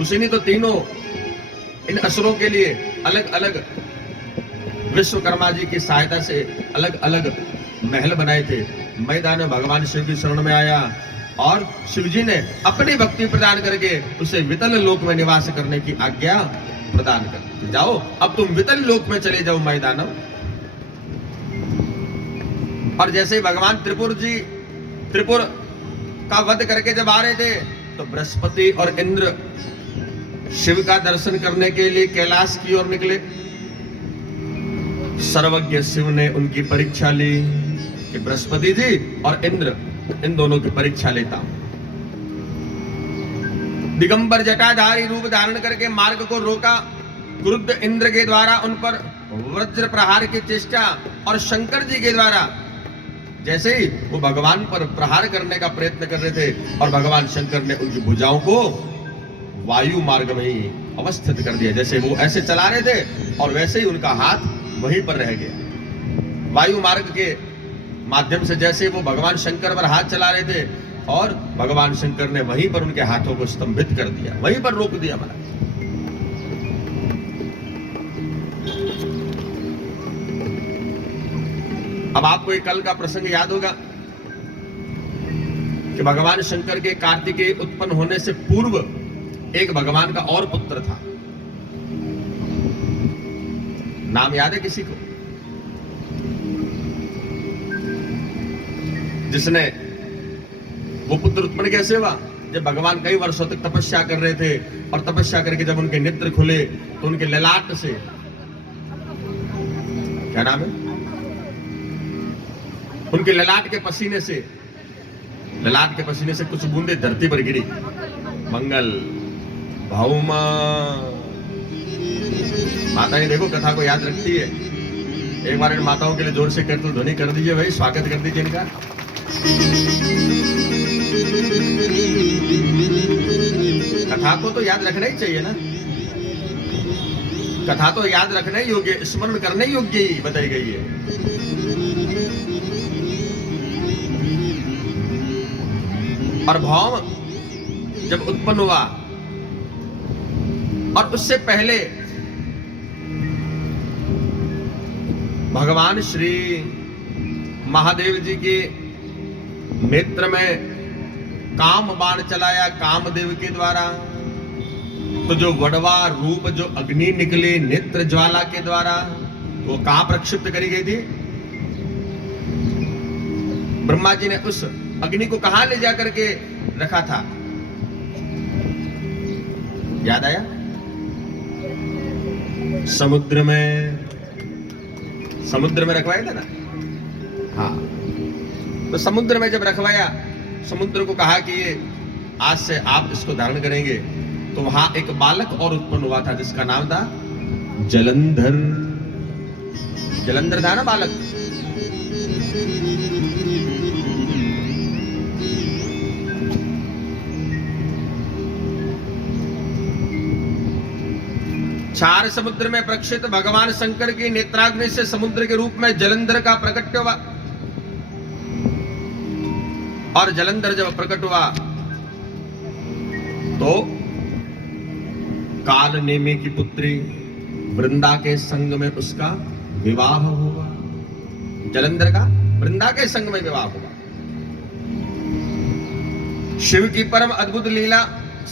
उसी ने तो तीनों इन असुरों के लिए अलग अलग विश्वकर्मा जी की सहायता से अलग अलग महल बनाए थे। मय दानव भगवान शिव की शरण में आया और शिव जी ने अपनी भक्ति प्रदान करके उसे वितल लोक में निवास करने की आज्ञा प्रदान कर, जाओ अब तुम वितल लोक में चले जाओ मय दानव। और जैसे ही भगवान त्रिपुर जी त्रिपुर का वध करके जब आ रहे थे तो बृहस्पति और इंद्र शिव का दर्शन करने के लिए कैलाश की ओर निकले। सर्वज्ञ शिव ने उनकी परीक्षा ली कि बृहस्पति जी और इंद्र, इन दोनों की परीक्षा लेता हूं। दिगंबर जटाधारी रूप धारण करके मार्ग को रोका क्रुद्ध इंद्र के द्वारा उन पर वज्र प्रहार की चेष्टा, और शंकर जी के द्वारा जैसे ही वो भगवान पर प्रहार करने का प्रयत्न कर रहे थे और भगवान शंकर ने उनकी भुजाओं को वायु मार्ग में ही अवस्थित कर दिया। जैसे वो ऐसे चला रहे थे और वैसे ही उनका हाथ वहीं पर रह गया। वायु मार्ग के माध्यम से जैसे वो भगवान शंकर पर हाथ चला रहे थे और भगवान शंकर ने वहीं पर उनके हाथों को स्तंभित कर दिया, वहीं पर रोक दिया महाराज। अब आपको एक कल का प्रसंग याद होगा कि भगवान शंकर के कार्तिकेय उत्पन्न होने से पूर्व एक भगवान का और पुत्र था। नाम याद है किसी को? जिसने वो पुत्र उत्पन्न कैसे हुआ? जब भगवान कई वर्षों तक तपस्या कर रहे थे और तपस्या करके जब उनके नेत्र खुले तो उनके ललाट से, क्या नाम है, उनके ललाट के पसीने से कुछ बूंदे धरती पर गिरी। मंगल भाउमा माता ने देखो कथा को याद रखती है। एक बार इन माताओं के लिए जोर से कीर्तन ध्वनि कर दीजिए भाई, स्वागत कर दीजिए इनका। कथा को तो याद रखना ही चाहिए ना, कथा तो याद रखना ही योग्य, स्मरण करने योग्य ही बताई गई है। और भौम जब उत्पन्न हुआ और उससे पहले भगवान श्री महादेव जी के नेत्र में काम बाण चलाया कामदेव के द्वारा, तो जो वडवा रूप जो अग्नि निकले नेत्र ज्वाला के द्वारा, वो कहां प्रक्षिप्त करी गई थी? ब्रह्मा जी ने उस अग्नि को कहां ले जाकर के रखा था? याद आया? समुद्र में रखवाया था ना। हाँ, तो समुद्र में जब रखवाया, समुद्र को कहा कि ये आज से आप इसको धारण करेंगे, तो वहां एक बालक और उत्पन्न हुआ था जिसका नाम था जलंधर। जलंधर था ना बालक। चार समुद्र में प्रक्षिप्त भगवान शंकर की नेत्राग्नि से समुद्र के रूप में जलंधर का प्रकट हुआ, और जलंधर जब प्रकट हुआ तो काल नेमी की पुत्री वृंदा के संग में उसका विवाह हुआ। जलंधर का वृंदा के संग में विवाह हुआ। शिव की परम अद्भुत लीला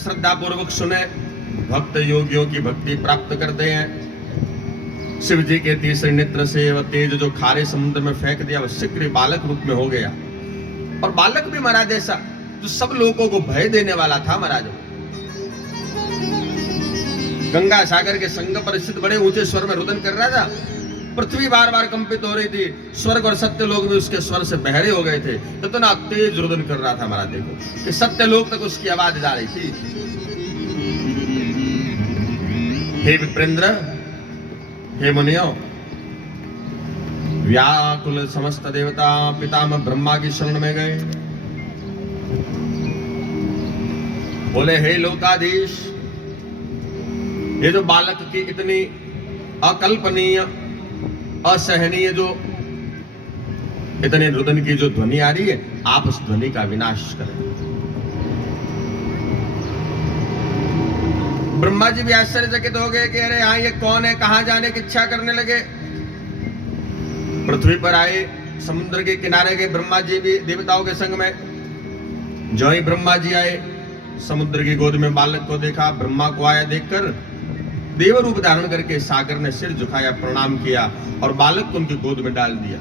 श्रद्धा पूर्वक सुने, भक्त योगियों की भक्ति प्राप्त करते हैं। शिव जी के तीसरे नेत्र से वह तेज जो खारे समुद्र में फेंक दिया, वह शीघ्र बालक रूप में हो गया। और बालक भी महाराज ऐसा जो सब लोगों को भय देने वाला था। महाराज गंगा सागर के संगम पर स्थित बड़े ऊंचे स्वर में रुदन कर रहा था। पृथ्वी बार बार कंपित हो रही थी, स्वर्ग और सत्य लोग भी उसके स्वर से बहरे हो गए थे। इतना तेज रुदन कर रहा था महाराज, देखो कि सत्य लोग तक उसकी आवाज जा रही थी। हे विप्रेंद्र, हे मुनियों, व्याकुल समस्त देवता पितामह ब्रह्मा की शरण में गए। बोले हे लोकाधीश, ये जो बालक की इतनी अकल्पनीय असहनीय जो इतने रुदन की जो ध्वनि आ रही है, आप उस ध्वनि का विनाश करें। ब्रह्मा जी भी आश्चर्यचकित हो गए कि अरे हाँ, ये कौन है, कहां जाने की इच्छा करने लगे। पृथ्वी पर आए, समुद्र के किनारे गए। ब्रह्मा जी भी देवताओं के संग में। जो ही ब्रह्मा जी आए, समुद्र की गोद में बालक को देखा। ब्रह्मा को आया देखकर देव रूप धारण करके सागर ने सिर झुकाया, प्रणाम किया और बालक को उनकी गोद में डाल दिया।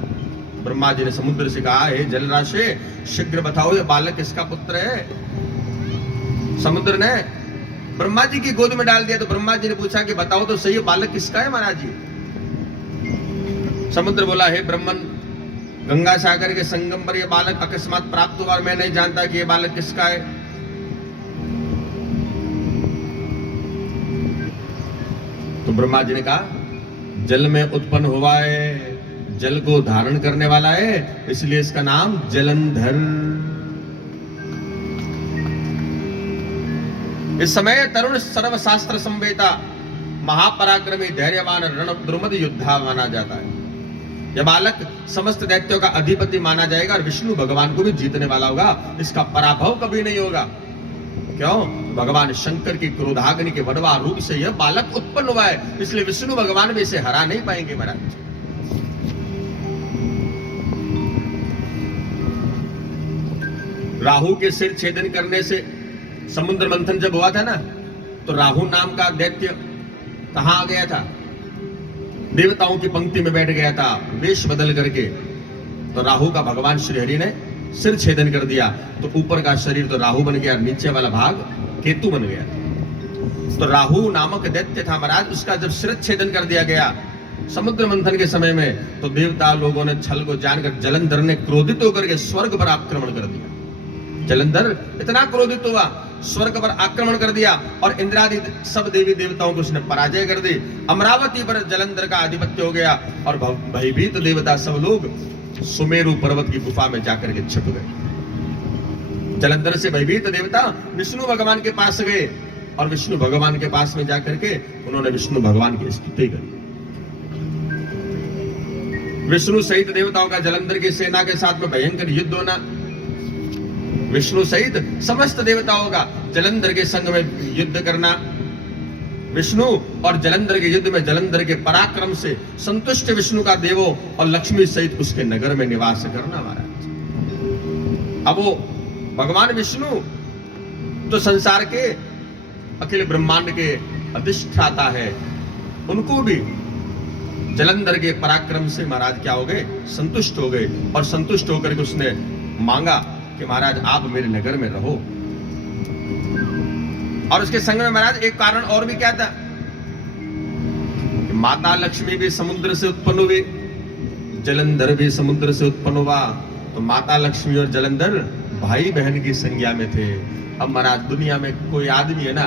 ब्रह्मा जी ने समुद्र से कहा, हे जलराशि, शीघ्र बताओ ये बालक किसका पुत्र है। समुद्र ने ब्रह्मा जी की गोद में डाल दिया। तो ब्रह्मा जी ने पूछा कि बताओ तो सही, ये बालक किसका है महाराज जी। समुद्र बोला, हे ब्रह्मन, गंगा सागर के संगम पर यह बालक अकस्मात प्राप्त हुआ और मैं नहीं जानता कि यह बालक किसका है। तो ब्रह्मा जी ने कहा जल में उत्पन्न हुआ है, जल को धारण करने वाला है, इसलिए इसका नाम जलंधर। इस समय तरुण सर्वशास्त्र संवेता महापराक्रमी धैर्यवान रण द्रुमद योद्धा माना जाता है। यह बालक समस्त दैत्यों का अधिपति माना जाएगा और विष्णु भगवान को भी जीतने वाला होगा। इसका पराभव कभी नहीं होगा। क्यों? भगवान शंकर की क्रोधाग्नि के वडवा रूप से यह बालक उत्पन्न हुआ है, इसलिए विष्णु भगवान भी इसे हरा नहीं पाएंगे महाराज। राहु के सिर छेदन करने से समुद्र मंथन जब हुआ था ना, तो राहु नाम का दैत्य कहां आ गया था? देवताओं की पंक्ति में बैठ गया था वेश बदल करके। तो राहु का भगवान श्री हरि ने सिर छेदन कर दिया, तो ऊपर का शरीर तो राहु बन गया, नीचे वाला भाग केतु बन गया। तो राहु नामक दैत्य था महाराज, उसका जब सिर छेदन कर दिया गया समुद्र मंथन के समय में, तो देवता लोगों ने छल को जानकर जलंधर ने क्रोधित होकर के स्वर्ग पर आक्रमण कर दिया। जलंधर इतना क्रोधित हुआ, स्वर्ग पर आक्रमण कर दिया और इंद्रादि सब देवी देवताओं को उसने पराजय कर दी। अमरावती पर जलंधर का आधिपत्य हो गया और भयभीत देवता सब लोग सुमेरु पर्वत की गुफा में जाकर के छिप गए। जलंधर से भयभीत देवता विष्णु भगवान के पास गए और विष्णु भगवान के पास में जाकर के उन्होंने विष्णु भगवान की स्तुति करी। विष्णु सहित देवताओं का जलंधर की सेना के साथ में भयंकर युद्ध होना, विष्णु सहित समस्त देवताओं का जलंधर के संग में युद्ध करना, विष्णु और जलंधर के युद्ध में जलंधर के पराक्रम से संतुष्ट विष्णु का देवों और लक्ष्मी सहित उसके नगर में निवास करना महाराज। अब वो भगवान विष्णु तो संसार के अखिल ब्रह्मांड के अधिष्ठाता है, उनको भी जलंधर के पराक्रम से महाराज क्या हो गए? संतुष्ट हो गए। और संतुष्ट होकर के उसने मांगा कि महाराज आप मेरे नगर में रहो। और उसके संग में महाराज एक कारण और भी क्या था कि माता लक्ष्मी भी समुद्र से उत्पन्न हुई, जलंधर भी समुद्र से उत्पन्न हुआ। तो माता लक्ष्मी और जलंधर भाई बहन की संज्ञा में थे। अब महाराज दुनिया में कोई आदमी है ना,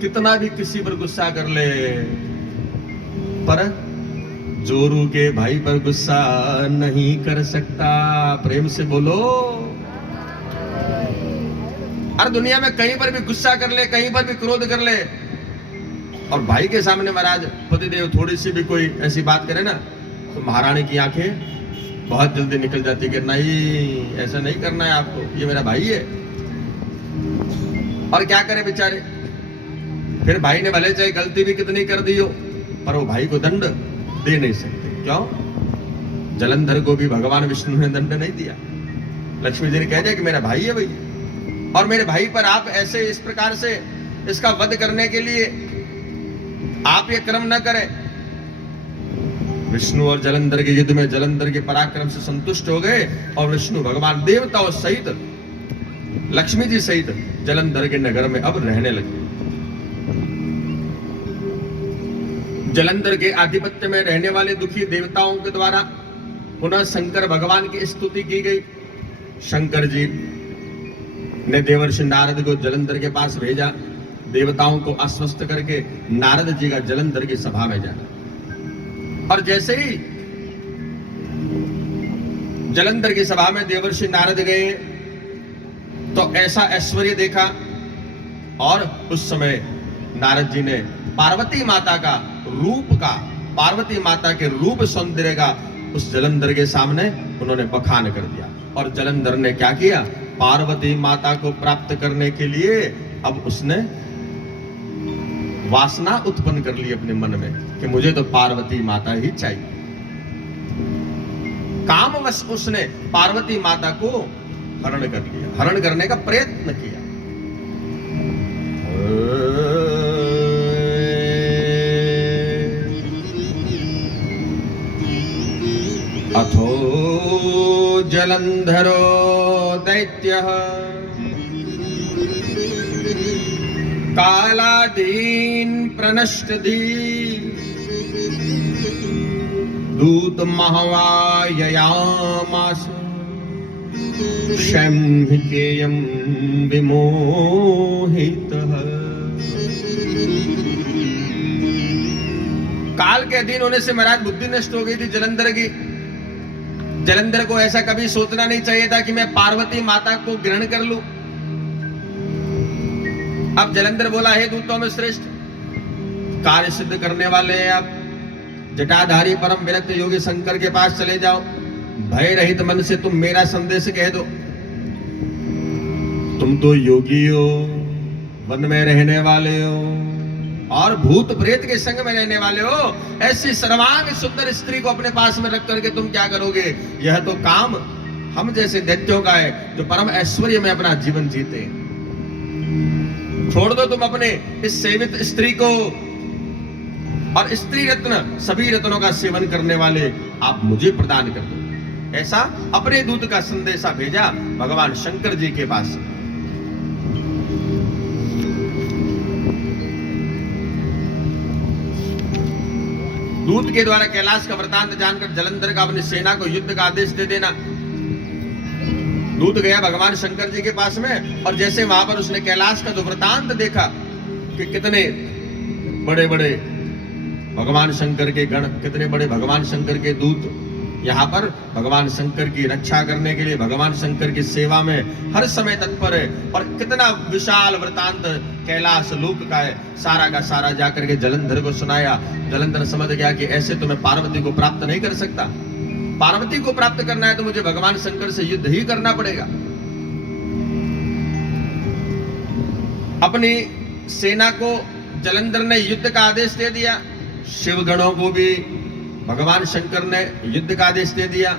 कितना भी किसी पर गुस्सा कर ले, पर जोरू के भाई पर गुस्सा नहीं कर सकता। प्रेम से बोलो। हर दुनिया में कहीं पर भी गुस्सा कर ले, कहीं पर भी क्रोध कर ले, और भाई के सामने महाराज पतिदेव थोड़ी सी भी कोई ऐसी बात करे ना, तो महारानी की आंखें बहुत जल्दी निकल जाती कि नहीं, ऐसा नहीं करना है आपको, ये मेरा भाई है। और क्या करे बेचारे, फिर भाई ने भले चाहे गलती भी कितनी कर दी हो, पर वो भाई को दंड दे नहीं सकते। क्यों? जलंधर को भी भगवान विष्णु ने दंड नहीं दिया। लक्ष्मी जी ने कह दिया कि मेरा भाई है भाई, और मेरे भाई पर आप ऐसे इस प्रकार से इसका वध करने के लिए आप ये कर्म न करें। विष्णु और जलंधर के युद्ध में जलंधर के पराक्रम से संतुष्ट हो गए और विष्णु भगवान देवताओं सहित लक्ष्मी जी सहित जलंधर के नगर में अब रहने लगे। जलंधर के आधिपत्य में रहने वाले दुखी देवताओं के द्वारा पुनः शंकर भगवान की स्तुति की गई। शंकर जी ने देवर्षि नारद को जलंधर के पास भेजा, देवताओं को आश्वस्त करके नारद जी का जलंधर की सभा में जाना। और जैसे ही जलंधर की सभा में देवर्षि नारद गए तो ऐसा ऐश्वर्य देखा, और उस समय नारद जी ने पार्वती माता का रूप का, पार्वती माता के रूप सौंदर्य का उस जलंधर के सामने उन्होंने बखान कर दिया। और जलंधर ने क्या किया? पार्वती माता को प्राप्त करने के लिए अब उसने वासना उत्पन्न कर ली अपने मन में कि मुझे तो पार्वती माता ही चाहिए। कामवश उसने पार्वती माता को हरण कर लिया, हरण करने का प्रयत्न किया। अथो जलंधरो दैत्यः कालादीन प्रनष्टधी दूत महवाययामास शम्भिकेयं विमोहितः। काल के अधीन होने से महाराज बुद्धि नष्ट हो गई थी जलंधर की। जलंधर को ऐसा कभी सोचना नहीं चाहिए था कि मैं पार्वती माता को ग्रहण कर लूं। अब जलंधर बोला, हे दूतों में श्रेष्ठ, कार्य सिद्ध करने वाले हैं आप, जटाधारी परम विरक्त योगी शंकर के पास चले जाओ, भय रहित मन से तुम मेरा संदेश कह दो। तुम तो योगी हो, वन में रहने वाले हो और भूत प्रेत के संग में रहने वाले हो, ऐसी सर्वांग सुंदर स्त्री को अपने पास में रख करके तुम क्या करोगे? यह तो काम हम जैसे दैत्यों का है जो परम ऐश्वर्य में अपना जीवन जीते हैं। छोड़ दो तुम अपने इस सेवित स्त्री को, और स्त्री रत्न सभी रत्नों का सेवन करने वाले आप मुझे प्रदान कर दो। ऐसा अपने दूत का संदेशा भेजा भगवान शंकर जी के पास। दूत के द्वारा कैलाश का वृतांत जानकर जलंधर का अपनी सेना को युद्ध का आदेश दे देना। दूत गया भगवान शंकर जी के पास में, और जैसे वहां पर उसने कैलाश का जो वृतांत देखा कि कितने बड़े बड़े भगवान शंकर के गण, कितने बड़े भगवान शंकर के दूत यहाँ पर भगवान शंकर की रक्षा करने के लिए, भगवान शंकर की सेवा में हर समय तत्पर है, और कितना विशाल वृतांत कैलाश लोक का है, सारा का सारा जाकर के जलंधर को सुनाया। जलंधर समझ गया कि ऐसे तो मैं पार्वती को प्राप्त नहीं कर सकता, पार्वती को प्राप्त करना है तो मुझे भगवान शंकर से युद्ध ही करना पड़ेगा। अपनी सेना को जलंधर ने युद्ध का आदेश दे दिया, शिवगणों को भी भगवान शंकर ने युद्ध का आदेश दे दिया।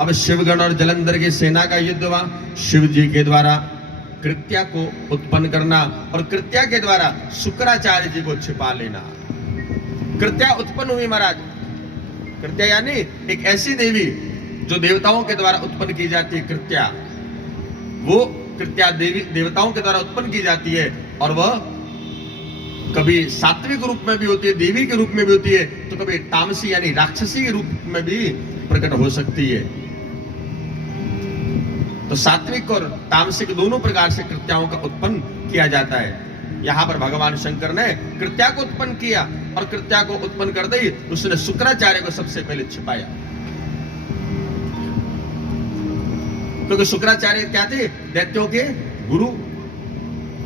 अब शिवगण और जलंधर की सेना का युद्ध हुआ। शिव जी के द्वारा कृत्या को उत्पन्न करना और कृत्या के द्वारा शुक्राचार्य जी को छिपा लेना। कृत्या उत्पन्न हुई महाराज। कृत्या यानी एक ऐसी देवी जो देवताओं के द्वारा उत्पन्न की जाती है। कृत्या, वो कृत्या देवी देवताओं के द्वारा उत्पन्न की जाती है, और वह कभी सात्विक रूप में भी होती है, देवी के रूप में भी होती है, तो कभी तामसी यानी राक्षसी के रूप में भी प्रकट हो सकती है। तो सात्विक और तामसिक दोनों प्रकार से कृत्याओं का उत्पन्न किया जाता है। यहां पर भगवान शंकर ने कृत्या को उत्पन्न किया, और कृत्या को उत्पन्न कर दी उसने शुक्राचार्य को सबसे पहले छिपाया। क्योंकि शुक्राचार्य क्या थे? दैत्यों के गुरु।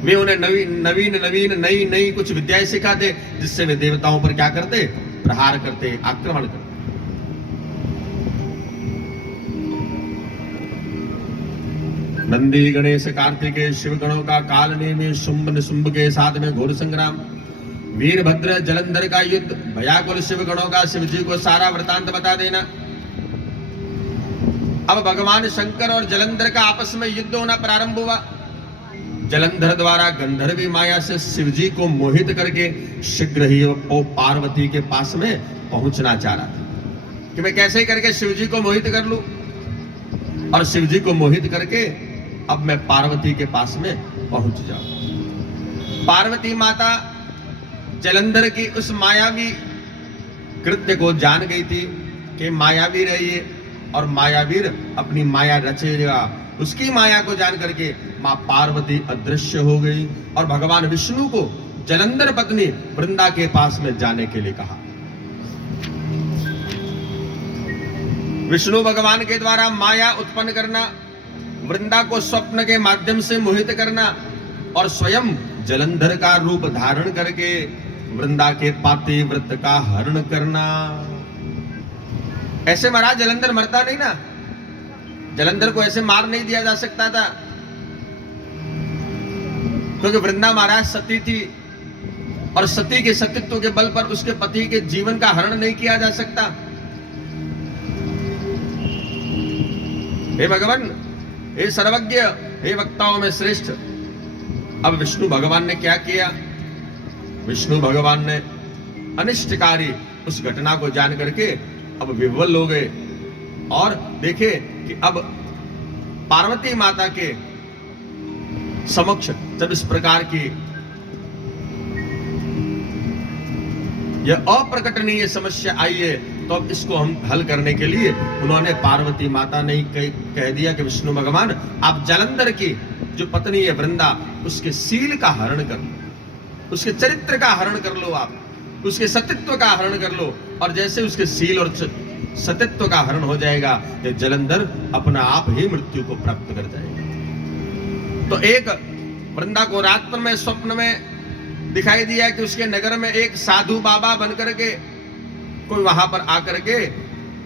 वे उन्हें नवीन नई कुछ विद्याएं सिखाते, जिससे वे देवताओं पर क्या करते? प्रहार करते, आक्रमण करते। नंदी गणेश कार्तिकेय शिवगणों का कालने में शुंभ निशुंभ के साथ में घोर संग्राम, वीरभद्र जलंधर का युद्ध, भयाकुल शिवगणों का शिव जी को सारा वृतांत बता देना। अब भगवान शंकर और जलंधर का आपस में युद्ध होना प्रारंभ हुआ। जलंधर द्वारा गंधर्वी माया से शिव जी को मोहित करके शीघ्र ही वो पार्वती के पास में पहुंचना चाह रहा था कि मैं कैसे करके शिव जी को मोहित कर लूं, और शिव जी को मोहित करके अब मैं पार्वती के पास में पहुंच जाऊं। पार्वती माता जलंधर की उस मायावी कृत्य को जान गई थी कि मायावीर है ये, और मायावीर अपनी माया रचेगा। उसकी माया को जान करके मां पार्वती अदृश्य हो गई, और भगवान विष्णु को जलंधर पत्नी वृंदा के पास में जाने के लिए कहा। विष्णु भगवान के द्वारा माया उत्पन्न करना, वृंदा को स्वप्न के माध्यम से मोहित करना, और स्वयं जलंधर का रूप धारण करके वृंदा के पाति व्रत का हरण करना। ऐसे महाराज जलंधर मरता नहीं ना, जलंधर को ऐसे मार नहीं दिया जा सकता था, क्योंकि वृंदा महाराज सती थी, और सती के सतीत्व के बल पर उसके पति के जीवन का हरण नहीं किया जा सकता। हे भगवान, हे सर्वज्ञ, हे वक्ताओं में श्रेष्ठ। अब विष्णु भगवान ने क्या किया? विष्णु भगवान ने अनिष्टकारी उस घटना को जान करके अब विह्वल हो गए, और देखे कि अब पार्वती माता के समक्ष जब इस प्रकार की यह अप्रकटनीय समस्या आई है, तो अब इसको हम हल करने के लिए उन्होंने, पार्वती माता ने कह दिया कि विष्णु भगवान, आप जलंधर की जो पत्नी है वृंदा, उसके शील का हरण कर लो, उसके चरित्र का हरण कर लो आप। उसके सतित्व का हरण कर लो, और जैसे उसके शील और सतित्व का हरण हो जाएगा, ये जलंधर अपना आप ही मृत्यु को प्राप्त कर जाएगा। तो एक वृंदा को रात्र में स्वप्न में दिखाई दिया कि उसके नगर में एक साधु बाबा बनकर के कोई वहां पर आकर के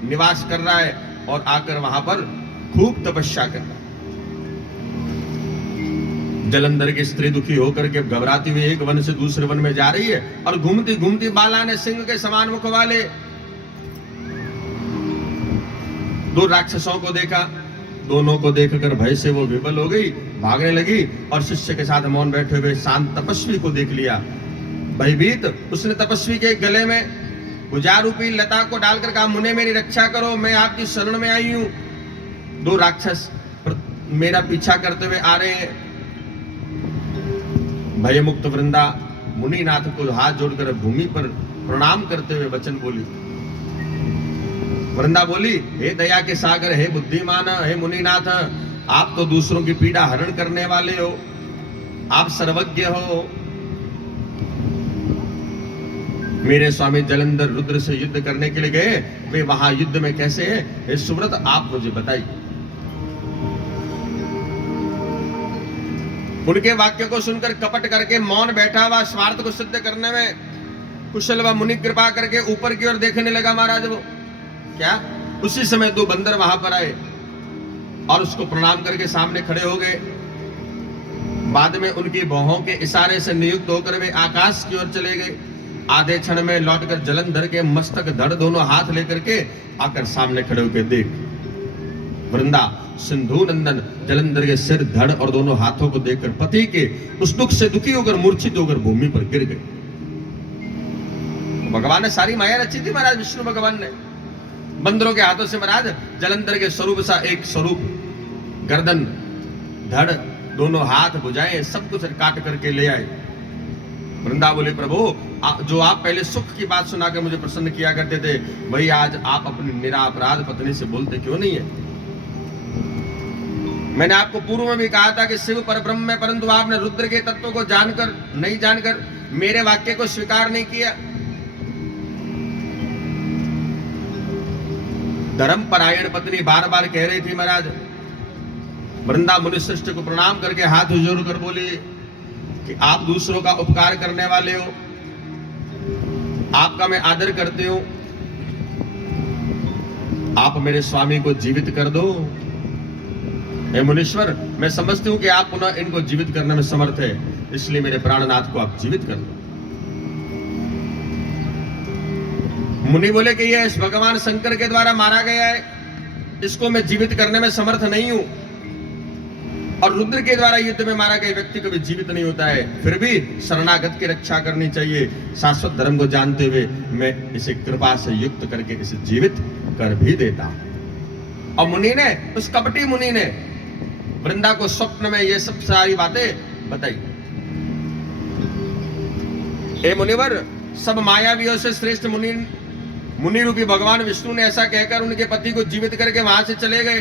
निवास कर रहा है, और आकर वहां पर खूब तपस्या कर रहा है। जलंधर की स्त्री दुखी होकर के घबराती हुई एक वन से दूसरे वन में जा रही है, और घूमती घूमती बाला ने सिंह के समान मुख वाले दो राक्षसों को देखा। दोनों को देखकर भय से वो विफल हो गई, भागने लगी, और शिष्य के साथ मौन बैठे हुए शांत तपस्वी को देख लिया। भयभीत उसने तपस्वी के गले में गुजार रूपी लता को डालकर कहा, मुने मेरी रक्षा करो, मैं आपकी शरण में आई हूं। दो राक्षस मेरा पीछा करते हुए आ रहे हैं। भयमुक्त वृंदा मुनिनाथ को हाथ जोड़कर भूमि पर प्रणाम करते हुए वचन बोली। वृंदा बोली, हे दया के सागर, हे बुद्धिमान, हे मुनिनाथ, आप तो दूसरों की पीड़ा हरण करने वाले हो, आप सर्वज्ञ हो। मेरे स्वामी जलंधर रुद्र से युद्ध करने के लिए गए, वे वहां युद्ध में कैसे हैं? हे सुव्रत, आप मुझे बताइए। उनके वाक्य को सुनकर कपट करके मौन बैठा हुआ स्वार्थ को सिद्ध करने में कुशल व मुनि कृपा करके ऊपर की ओर देखने लगा। महाराज वो क्या, उसी समय दो बंदर वहां पर आए और उसको प्रणाम करके सामने खड़े हो गए। बाद में उनकी भौहों के इशारे से नियुक्त होकर वे आकाश की ओर चले गए। आधे क्षण में लौटकर जलंधर के मस्तक धड़ दोनों हाथ लेकर के आकर सामने खड़े होकर देख, वृंदा सिंधु नंदन जलंधर के सिर धड़ और दोनों हाथों को देखकर पति के उस दुख से दुखी होकर मूर्छित होकर भूमि पर गिर गए। भगवान ने सारी माया रची थी महाराज, विष्णु भगवान ने बंदरों के हाथों से महाराज जलंधर के स्वरूप सा एक स्वरूप, गर्दन, धड़, दोनों हाथ, भुजाएं सब कुछ काट करके ले आए। वृंदा बोले, प्रभु जो आप पहले सुख की बात सुनाकर मुझे प्रसन्न किया करते थे, वही आज आप अपनी निरापराध पत्नी से बोलते क्यों नहीं है? मैंने आपको पूर्व में भी कहा था कि शिव परब्रह्म है, परंतु आपने रुद्र के तत्व को जानकर नहीं जानकर मेरे वाक्य को स्वीकार नहीं किया। धर्म परायण पत्नी बार बार कह रही थी महाराज। वृंदा मुनिश्रेष्ठ को प्रणाम करके हाथ जोड़ कर बोली कि आप दूसरों का उपकार करने वाले हो, आपका मैं आदर करती हूं, आप मेरे स्वामी को जीवित कर दो। हे मुनीश्वर, मैं समझती हूं कि आप पुनः इनको जीवित करने में समर्थ है, इसलिए मेरे प्राणनाथ को आप जीवित कर दो। मुनि बोले कि यह इस भगवान शंकर के द्वारा मारा गया है, इसको मैं जीवित करने में समर्थ नहीं हूं, और रुद्र के द्वारा युद्ध में मारा गया व्यक्ति कभी जीवित नहीं होता है। फिर भी शरणागत की रक्षा करनी चाहिए। शाश्वत धर्म को जानते हुए मैं इसे कृपा से युक्त करके इसे जीवित कर भी देता हूं। और मुनि ने, उस कपटी मुनि ने वृंदा को स्वप्न में ये सब सारी बातें बताई। हे मुनिवर, सब मायावियों से श्रेष्ठ मुनि रूपी भगवान विष्णु ने ऐसा कहकर उनके पति को जीवित करके वहां से चले गए।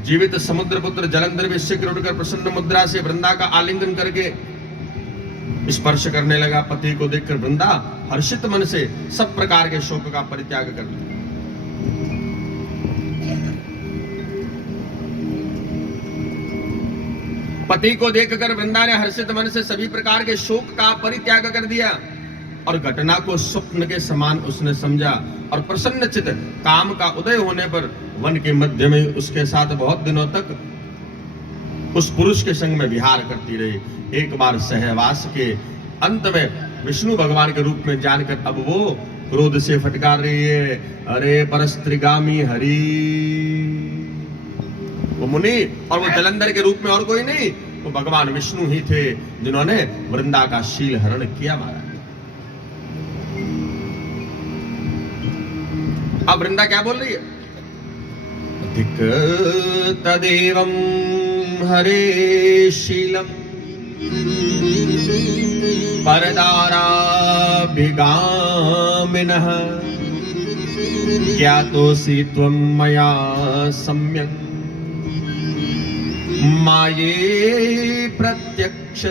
जीवित समुद्र पुत्र जलंधर भी शीघ्र उठकर प्रसन्न मुद्रा से वृंदा का आलिंगन करके स्पर्श करने लगा। पति को देखकर वृंदा हर्षित मन से सब प्रकार के शोक का परित्याग कर लिया। पति को देखकर वृंदा ने हर्षित मन से सभी प्रकार के शोक का परित्याग कर दिया और घटना को स्वप्न के समान उसने समझा, और प्रसन्नचित काम का उदय होने पर वन के मध्य में उसके साथ बहुत दिनों तक उस पुरुष के संग में विहार करती रही। एक बार सहवास के अंत में विष्णु भगवान के रूप में जानकर अब वो क्रोध से फटकार रही है, अरे परस्त्रीगामी हरि। वो मुनि और वो जलंधर के रूप में और कोई नहीं, वो भगवान विष्णु ही थे जिन्होंने वृंदा का शील हरण किया महाराज। अब वृंदा क्या बोल रही है? अधिक तदेवं हरे शीलम परदाराभिगामिनः ज्ञातोऽसि त्वं मया सम्यक् माये प्रत्यक्षतापसः।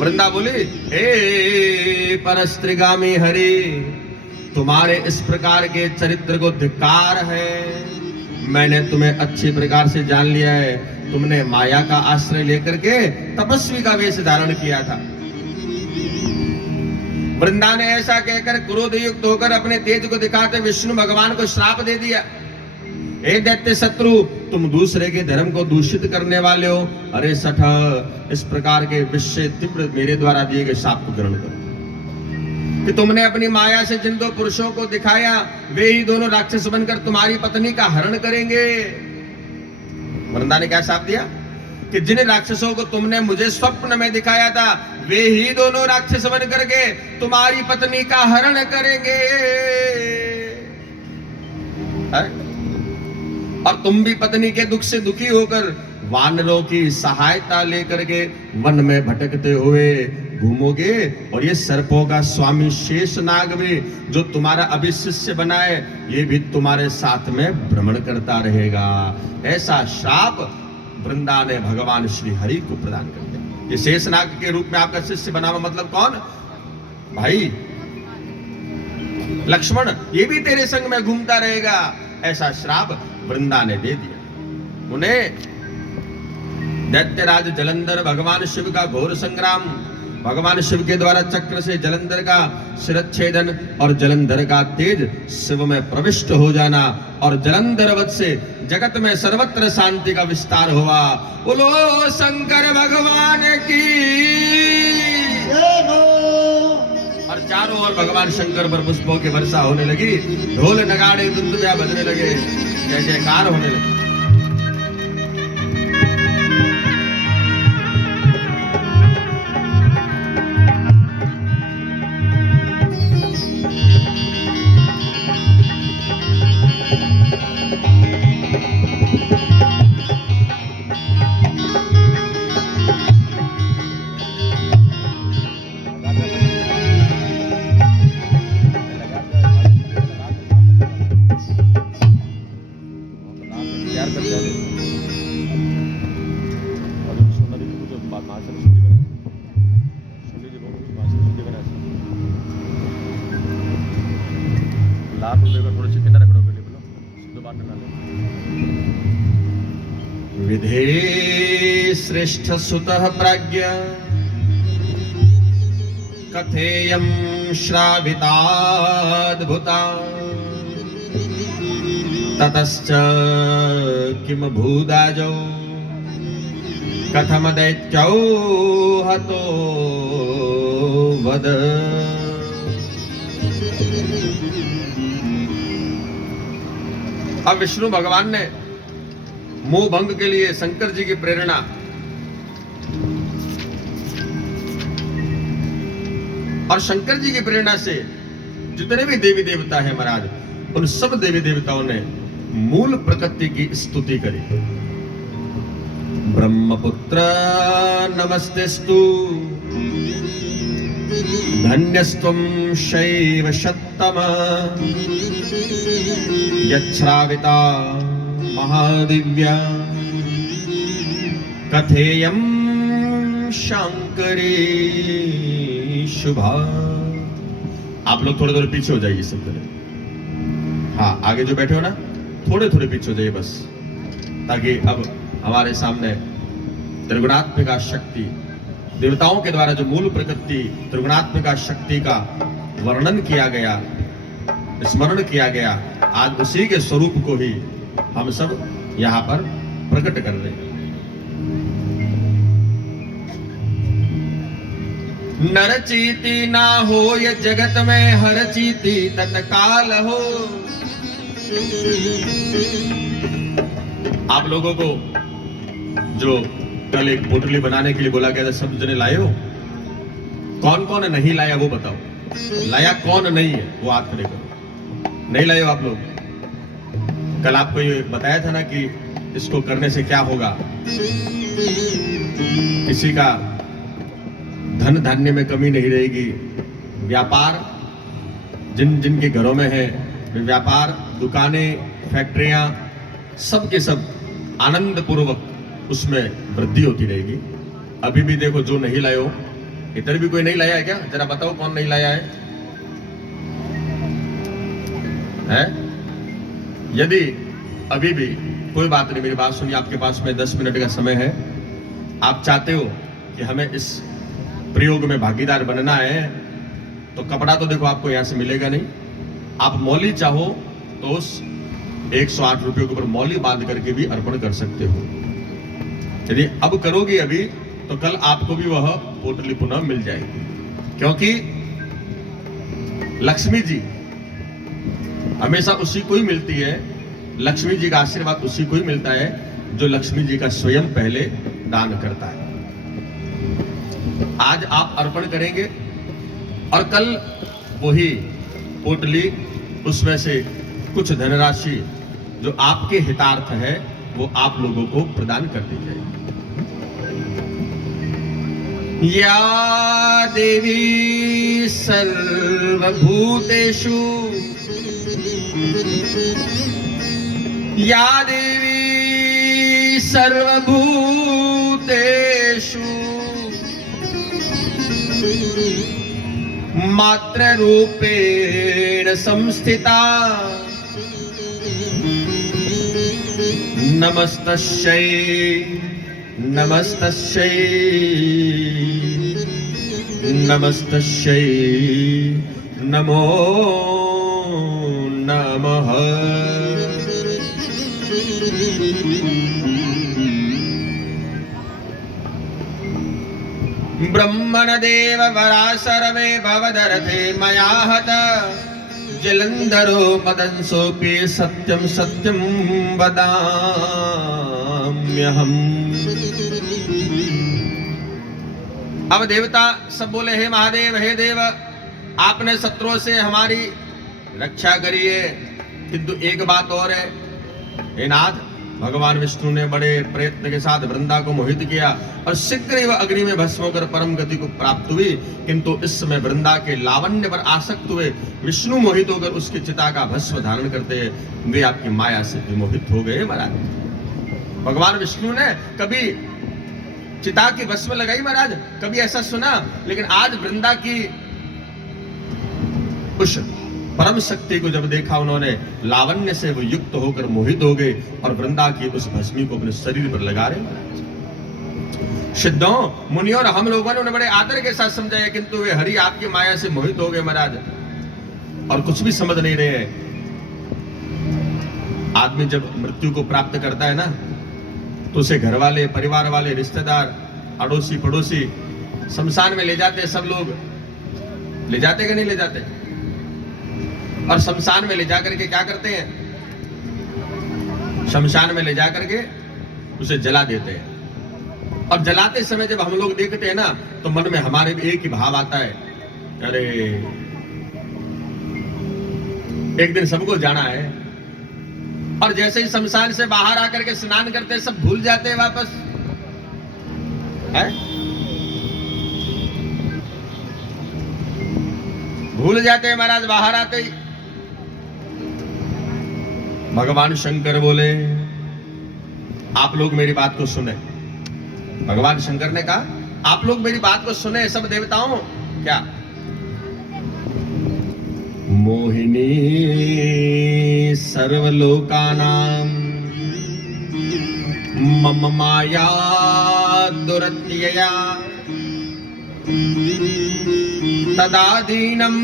वृंदा बोली, हे परस्त्रीगामी हरि, तुम्हारे इस प्रकार के चरित्र को धिक्कार है। मैंने तुम्हें अच्छी प्रकार से जान लिया है। तुमने माया का आश्रय लेकर के तपस्वी का वेश धारण किया था। वृंदा ने ऐसा कहकर क्रोध युक्त होकर अपने तेज को दिखाते विष्णु भगवान को श्राप दे दिया। हे दैत्य शत्रु, तुम दूसरे के धर्म को दूषित करने वाले हो। अरे सठ, इस प्रकार के विष से तीव्र मेरे द्वारा दिए गए शाप को ग्रहण करो कि तुमने अपनी माया से जिन दो पुरुषों को दिखाया, वे ही दोनों राक्षस बनकर तुम्हारी पत्नी का हरण करेंगे। वृंदा ने क्या शाप दिया कि जिन राक्षसों को तुमने मुझे स्वप्न में दिखाया था, वे ही दोनों राक्षस बन करके तुम्हारी पत्नी का हरण करेंगे। और तुम भी पत्नी के दुख से दुखी होकर वानरों की सहायता लेकर के वन में भटकते हुए घूमोगे। और ये सर्पों का स्वामी शेषनाग भी, जो तुम्हारा अभी शिष्य बना है, ये भी तुम्हारे साथ में भ्रमण करता रहेगा। ऐसा श्राप वृंदा ने भगवान श्री हरि को प्रदान कर दिया। ये शेषनाग के रूप में आपका शिष्य बना हुआ मतलब कौन? भाई लक्ष्मण, ये भी तेरे संग में घूमता रहेगा। ऐसा श्राप वृंदा ने दे दिया उन्हें। दैत्यराज जलंधर, भगवान शिव का घोर संग्राम, भगवान शिव के द्वारा चक्र से जलंधर का शिरच्छेदन और जलंधर का तेज शिव में प्रविष्ट हो जाना और जलंधर वध से जगत में सर्वत्र शांति का विस्तार हुआ। बोलो शंकर भगवान की। और चारों ओर भगवान शंकर पर पुष्पों की वर्षा होने लगी। ढोल नगाड़े दुंदुभिया बजने लगे, जय जयकार होने लगी। विधे श्रेष्ठ सुतः प्राज्ञ कथेयं श्राविताद्भुता ततश्च किम भूदाजौ कथम दैत्यौ हतो वद। अब विष्णु भगवान ने मोह भंग के लिए शंकर जी की प्रेरणा और शंकर जी की प्रेरणा से जितने भी देवी देवता हैं महाराज, उन सब देवी देवताओं ने मूल प्रकृति की स्तुति करी। ब्रह्मपुत्र नमस्तेस्तु धन्यस्त्वं शैव शतम यच्छ्राविता महादिव्या कथेयं शंकरी शुभा। आप लोग थोड़े थोड़े पीछे हो जाइए सब तरह। हाँ, आगे जो बैठे हो ना, थोड़े थोड़े पीछे हो जाइए बस, ताकि अब हमारे सामने त्रिगुणात्मिका शक्ति, देवताओं के द्वारा जो मूल प्रकृति त्रिगुणात्मिका शक्ति का वर्णन किया गया, स्मरण किया गया, आज उसी के स्वरूप को ही हम सब यहाँ पर प्रकट कर रहे हैं। नर चीती ना हो ये जगत में, हर चीती तत्काल हो। आप लोगों को जो कल एक पोटली बनाने के लिए बोला गया था, सब जने लाए हो? कौन कौन नहीं लाया वो बताओ। लाया कौन नहीं है वो हाथ खड़े करो। नहीं लाए हो आप लोग? कल आपको ये बताया था ना कि इसको करने से क्या होगा। किसी का धन धान्य में कमी नहीं रहेगी। व्यापार जिन जिन के घरों में है, व्यापार, दुकानें, फैक्ट्रियां, सब के सब आनंद पूर्वक उसमें वृद्धि होती रहेगी। अभी भी देखो जो नहीं लाए हो, इधर भी कोई नहीं लाया है क्या? जरा बताओ कौन नहीं लाया है? है? यदि अभी भी कोई बात नहीं, मेरी बात सुनिए, आपके पास में 10 मिनट का समय है, आप चाहते हो कि हमें इस प्रयोग में भागीदार बनना है, तो कपड़ा तो देखो आपको यहां से मिलेगा नहीं, आप मौली चाहो तो उस 108 रुपये के ऊपर मौली बांध करके भी अर्पण कर सकते हो। यदि अब करोगे अभी तो कल आपको भी वह पोटली पुनः मिल जाएगी, क्योंकि लक्ष्मी जी हमेशा उसी को ही मिलती है, लक्ष्मी जी का आशीर्वाद उसी को ही मिलता है जो लक्ष्मी जी का स्वयं पहले दान करता है। आज आप अर्पण करेंगे और कल वही पोटली, उसमें से कुछ धनराशि जो आपके हितार्थ है वो आप लोगों को प्रदान कर दी जाएगी। या देवी सर्वभूतेषु, या देवी सर्वभूतेषु मात्र रूपेण संस्थिता, नमस्तस्यै नमस्तस्यै नमस्तस्यै नमो नमः। ब्रह्मणदेव वरा सर्वे भवदरथे मया हत, जलंधरो मदंसोऽपि सत्यं सत्यं वदाम्यहम्। अब देवता सब बोले, हे महादेव, हे देव, आपने शत्रुओं से हमारी रक्षा करी है, किंतु एक बात और है, हे नाथ, भगवान विष्णु ने बड़े प्रयत्न के साथ वृंदा को मोहित किया और शीघ्र ही वह अग्नि में भस्म होकर परम गति को प्राप्त हुई, किंतु इस समय वृंदा के लावण्य पर आसक्त हुए विष्णु मोहित होकर उसकी चिता का भस्म धारण करते वे आपकी माया से विमोहित हो गए। महाराज भगवान विष्णु ने कभी चिता की भस्म लगाई महाराज, कभी ऐसा सुना? लेकिन आज वृंदा की उस परम शक्ति को जब देखा उन्होंने, लावण्य से वो युक्त होकर मोहित हो गए और वृंदा की उस भस्मी को अपने शरीर पर लगा रहे। सिद्धों, मुनियों और हम लोगों ने उन्हें बड़े आदर के साथ समझाया, किंतु वे हरि आपकी माया से मोहित हो गए महाराज, और कुछ भी समझ नहीं रहे हैं। आदमी जब मृत्यु को प्राप्त करता है ना, तो उसे घर वाले, परिवार वाले, रिश्तेदार, अड़ोसी पड़ोसी शमशान में ले जाते, सब लोग ले जाते कि नहीं ले जाते? और शमशान में ले जाकर के क्या करते हैं? शमशान में ले जाकर के उसे जला देते हैं। और जलाते समय जब हम लोग देखते हैं ना, तो मन में हमारे भी एक ही भाव आता है, अरे एक दिन सबको जाना है। और जैसे ही शमशान से बाहर आकर के स्नान करते हैं, सब भूल जाते हैं वापस, है? भूल जाते हैं महाराज बाहर आते ही। भगवान शंकर बोले, आप लोग मेरी बात को सुने। भगवान शंकर ने कहा, आप लोग मेरी बात को सुने सब देवताओं। क्या? मोहिनी सर्वलोकानां मम माया दुरत्यया, तदादीनं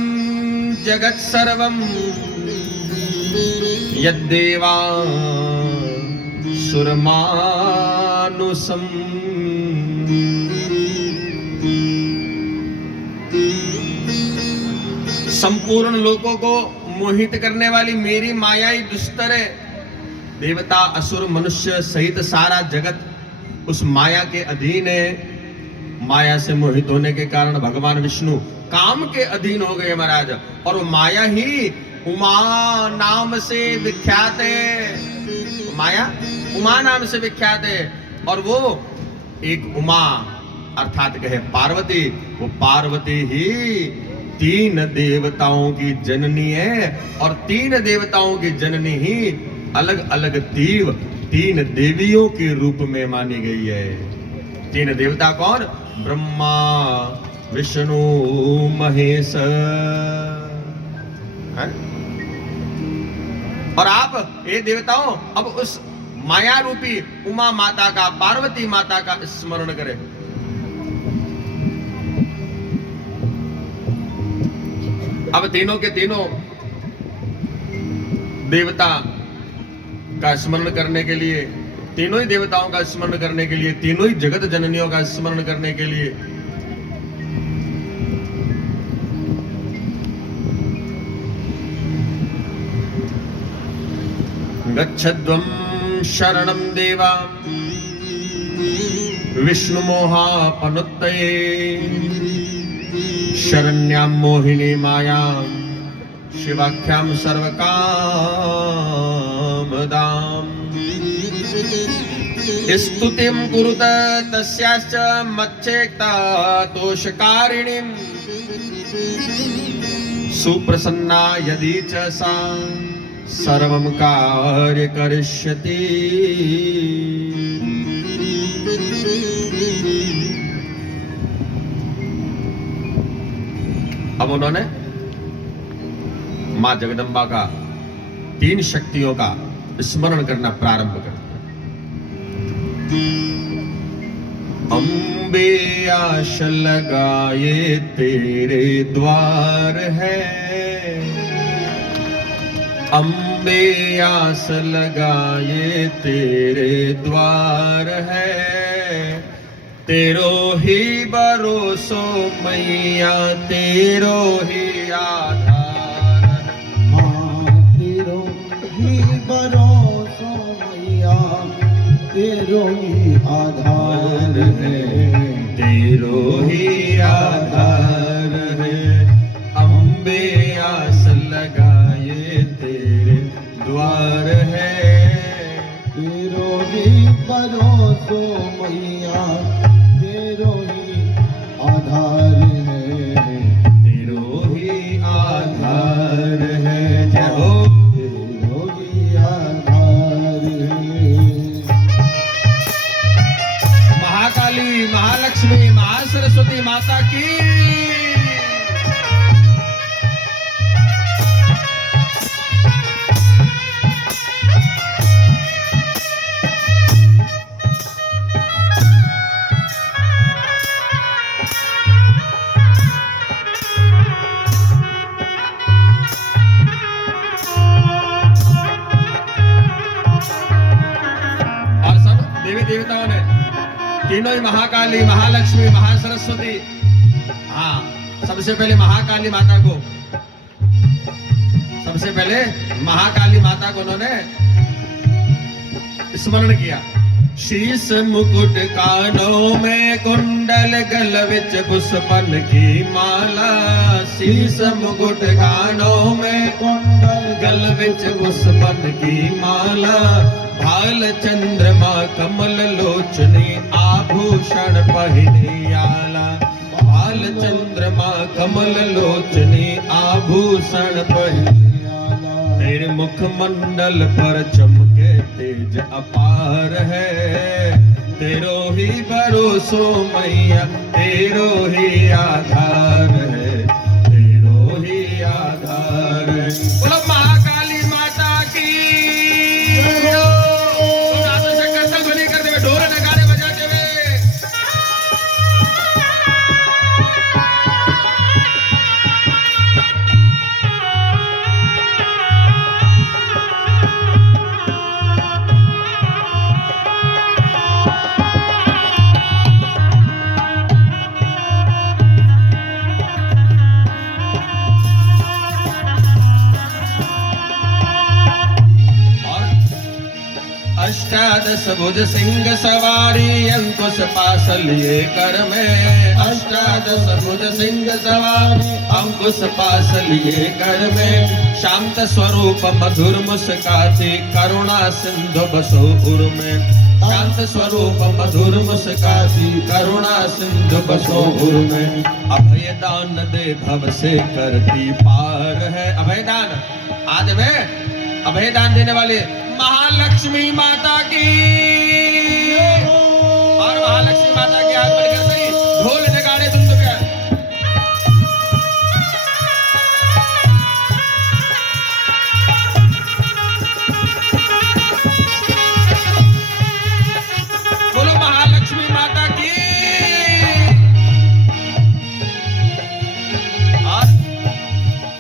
जगत् सर्वं यद्देवा सुरमानुसम्। संपूर्ण लोकों को मोहित करने वाली मेरी माया ही दुस्तर है। देवता, असुर, मनुष्य सहित सारा जगत उस माया के अधीन है। माया से मोहित होने के कारण भगवान विष्णु काम के अधीन हो गए महाराज, और वो माया ही उमा नाम से विख्यात है। माया उमा नाम से विख्यात है, और वो एक उमा अर्थात कहे पार्वती, वो पार्वती ही 3 देवताओं की जननी है, और 3 देवताओं की जननी ही अलग अलग 3 देवियों के रूप में मानी गई है। तीन देवता कौन? ब्रह्मा, विष्णु, महेश। है? और आप ये देवताओं अब उस माया रूपी उमा माता का, पार्वती माता का स्मरण करें। अब तीनों के तीनों देवता का स्मरण करने के लिए, तीनों ही देवताओं का स्मरण करने के लिए, तीनों ही जगत जननियों का स्मरण करने के लिए गच्छध्वं शरणं देवा विष्णुमोहापनुत्तये शरण्यां मोहिनी मायां शिवाख्यां सर्वकामदाम् स्तुतिं कुरुत तस्याश्च मच्चेक्ता तोषकारिणीं सुप्रसन्ना यदि च सा सर्वं कार्य करिष्यति। अब उन्होंने मां जगदंबा का, तीन शक्तियों का स्मरण करना प्रारंभ कर दिया। अम्बे आश लगाए तेरे द्वार है, अम्बे आस लगाए तेरे द्वार है, तेरो ही भरोसो मैया तेरो ही आधार। हाँ तेरो ही भरोसा मैया तेरो ही आधार है, तेरो ही आधार है। अम्बे आस लगाए तेरे द्वार है, तेरो ही भरोसा मैया तेरो ही आधार है, तेरो ही आधार है। जय हो। तेरो ही आधार है। महाकाली, महालक्ष्मी, महासरस्वती माता की। और सब देवी देवताओं ने, तीनों ही महाकाली, महालक्ष्मी, महासरस्वती, हाँ सबसे पहले महाकाली माता को, सबसे पहले महाकाली माता को उन्होंने स्मरण किया। शीश मुकुट कानों में कुंडल गल विच पुष्पन की माला, शीश मुकुट कानों में कुंडल गल विच पुष्पन की माला, भाल चंद्रमा कमल लोचनी आभूषण पहिने आला, भाल चंद्रमा कमल लोचनी आभूषण पहिने। तेरे मुख मंडल पर चमके तेज अपार है, तेरो ही भरोसो मैया तेरो ही आधार है, तेरो ही आधार है। बोलो महाकाली माता की। ढोल नगाड़े बजाते हुए अष्टादश भुज सिंह सवारी अंकुश पास लिए कर में, अष्टादश भुज सिंह सवारी अंकुश पास लिए कर में, शांत स्वरूप मधुर मुस्काती करुणा सिंधु बसो उर में, शांत स्वरूप मधुर मुस्काती करुणा सिंधु बसो उर में, अभय दान दे भव से करती पार है। अभय दान, आज में अभय दान देने वाले महालक्ष्मी माता की। और महालक्ष्मी माता के हाथ में करते ही ढोल नगाड़े धुन चुके हैं। बोलो महालक्ष्मी माता की। और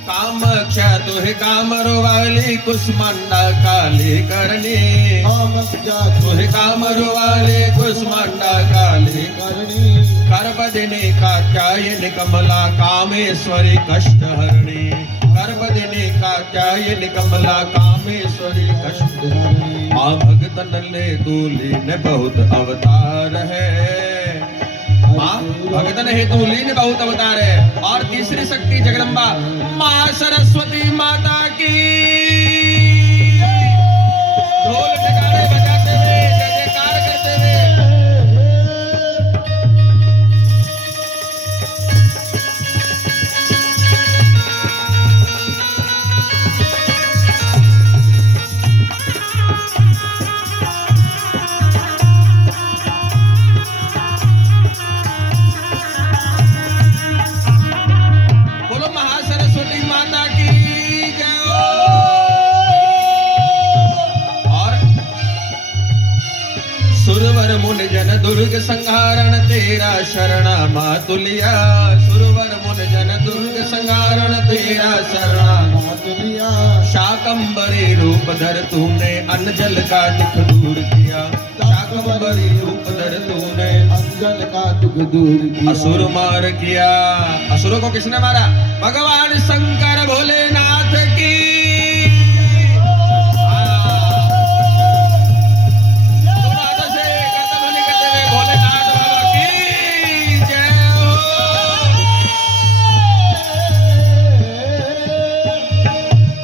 कामाक्षा तुहे कामरो वाली कुष्मांडा काली करनी। कामाक्षा तुहे कामरो वाले कुष्मांडा काली करनी। कर्पदिने कात्यायनि कमला कामेश्वरी कष्ट हरणी। कर्पदिने कात्यायनि कमला कामेश्वरी कष्ट हरणी। माँ भगतन ले तूलीन बहुत अवतार है। माँ भगतन हे तूलीन बहुत अवतार है। और तीसरी शक्ति जगदम्बा माँ सरस्वती माता की। ढोल नगाड़े बजाते हुए जय जयकार करते हुए बोलो महासरस्वती माता की जय। और सुरवर मुन जन दुर्ग संहारण तेरा शरणा मातुलिया। सुरवर मुन जन दुर्ग संहारण तेरा शरणा मातुलिया। शाकंबरी रूप धर तूने अन्न जल का दुख दूर किया। शाकंबरी रूप धर तूने अंजल का दुख दूर किया। असुर मार किया। असुरों को किसने मारा? भगवान शंकर भोलेनाथ की। दोनों हाथों से कर्तव्य करते हुए भोलेनाथ बाबा की जय हो।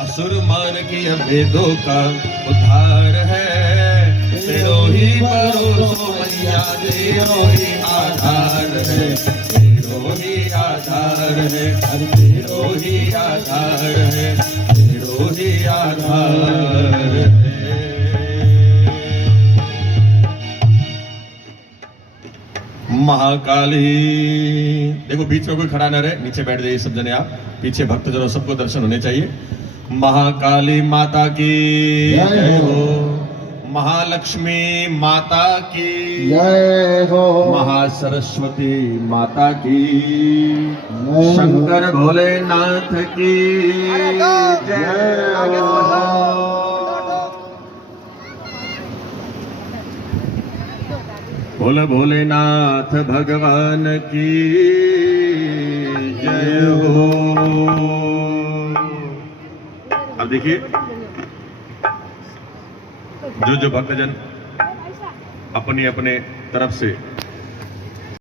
असुर मार किया वेदों का उद्धार है। तेरो ही भरोसो मैया तेरो ही आधार है। तेरो ही आधार है। तेरो ही आधार है। तेरो ही आधार है। महाकाली। देखो बीच में कोई खड़ा न रहे, नीचे बैठ जाइए सब जने आप। पीछे भक्तजनों सबको दर्शन होने चाहिए। महाकाली माता की जय हो। महालक्ष्मी माता की जय हो। महासरस्वती माता की जय हो। शंकर भोलेनाथ की जय हो। भोले भोलेनाथ भगवान की जय हो। अब देखिए जो भक्तजन अपनी अपने तरफ से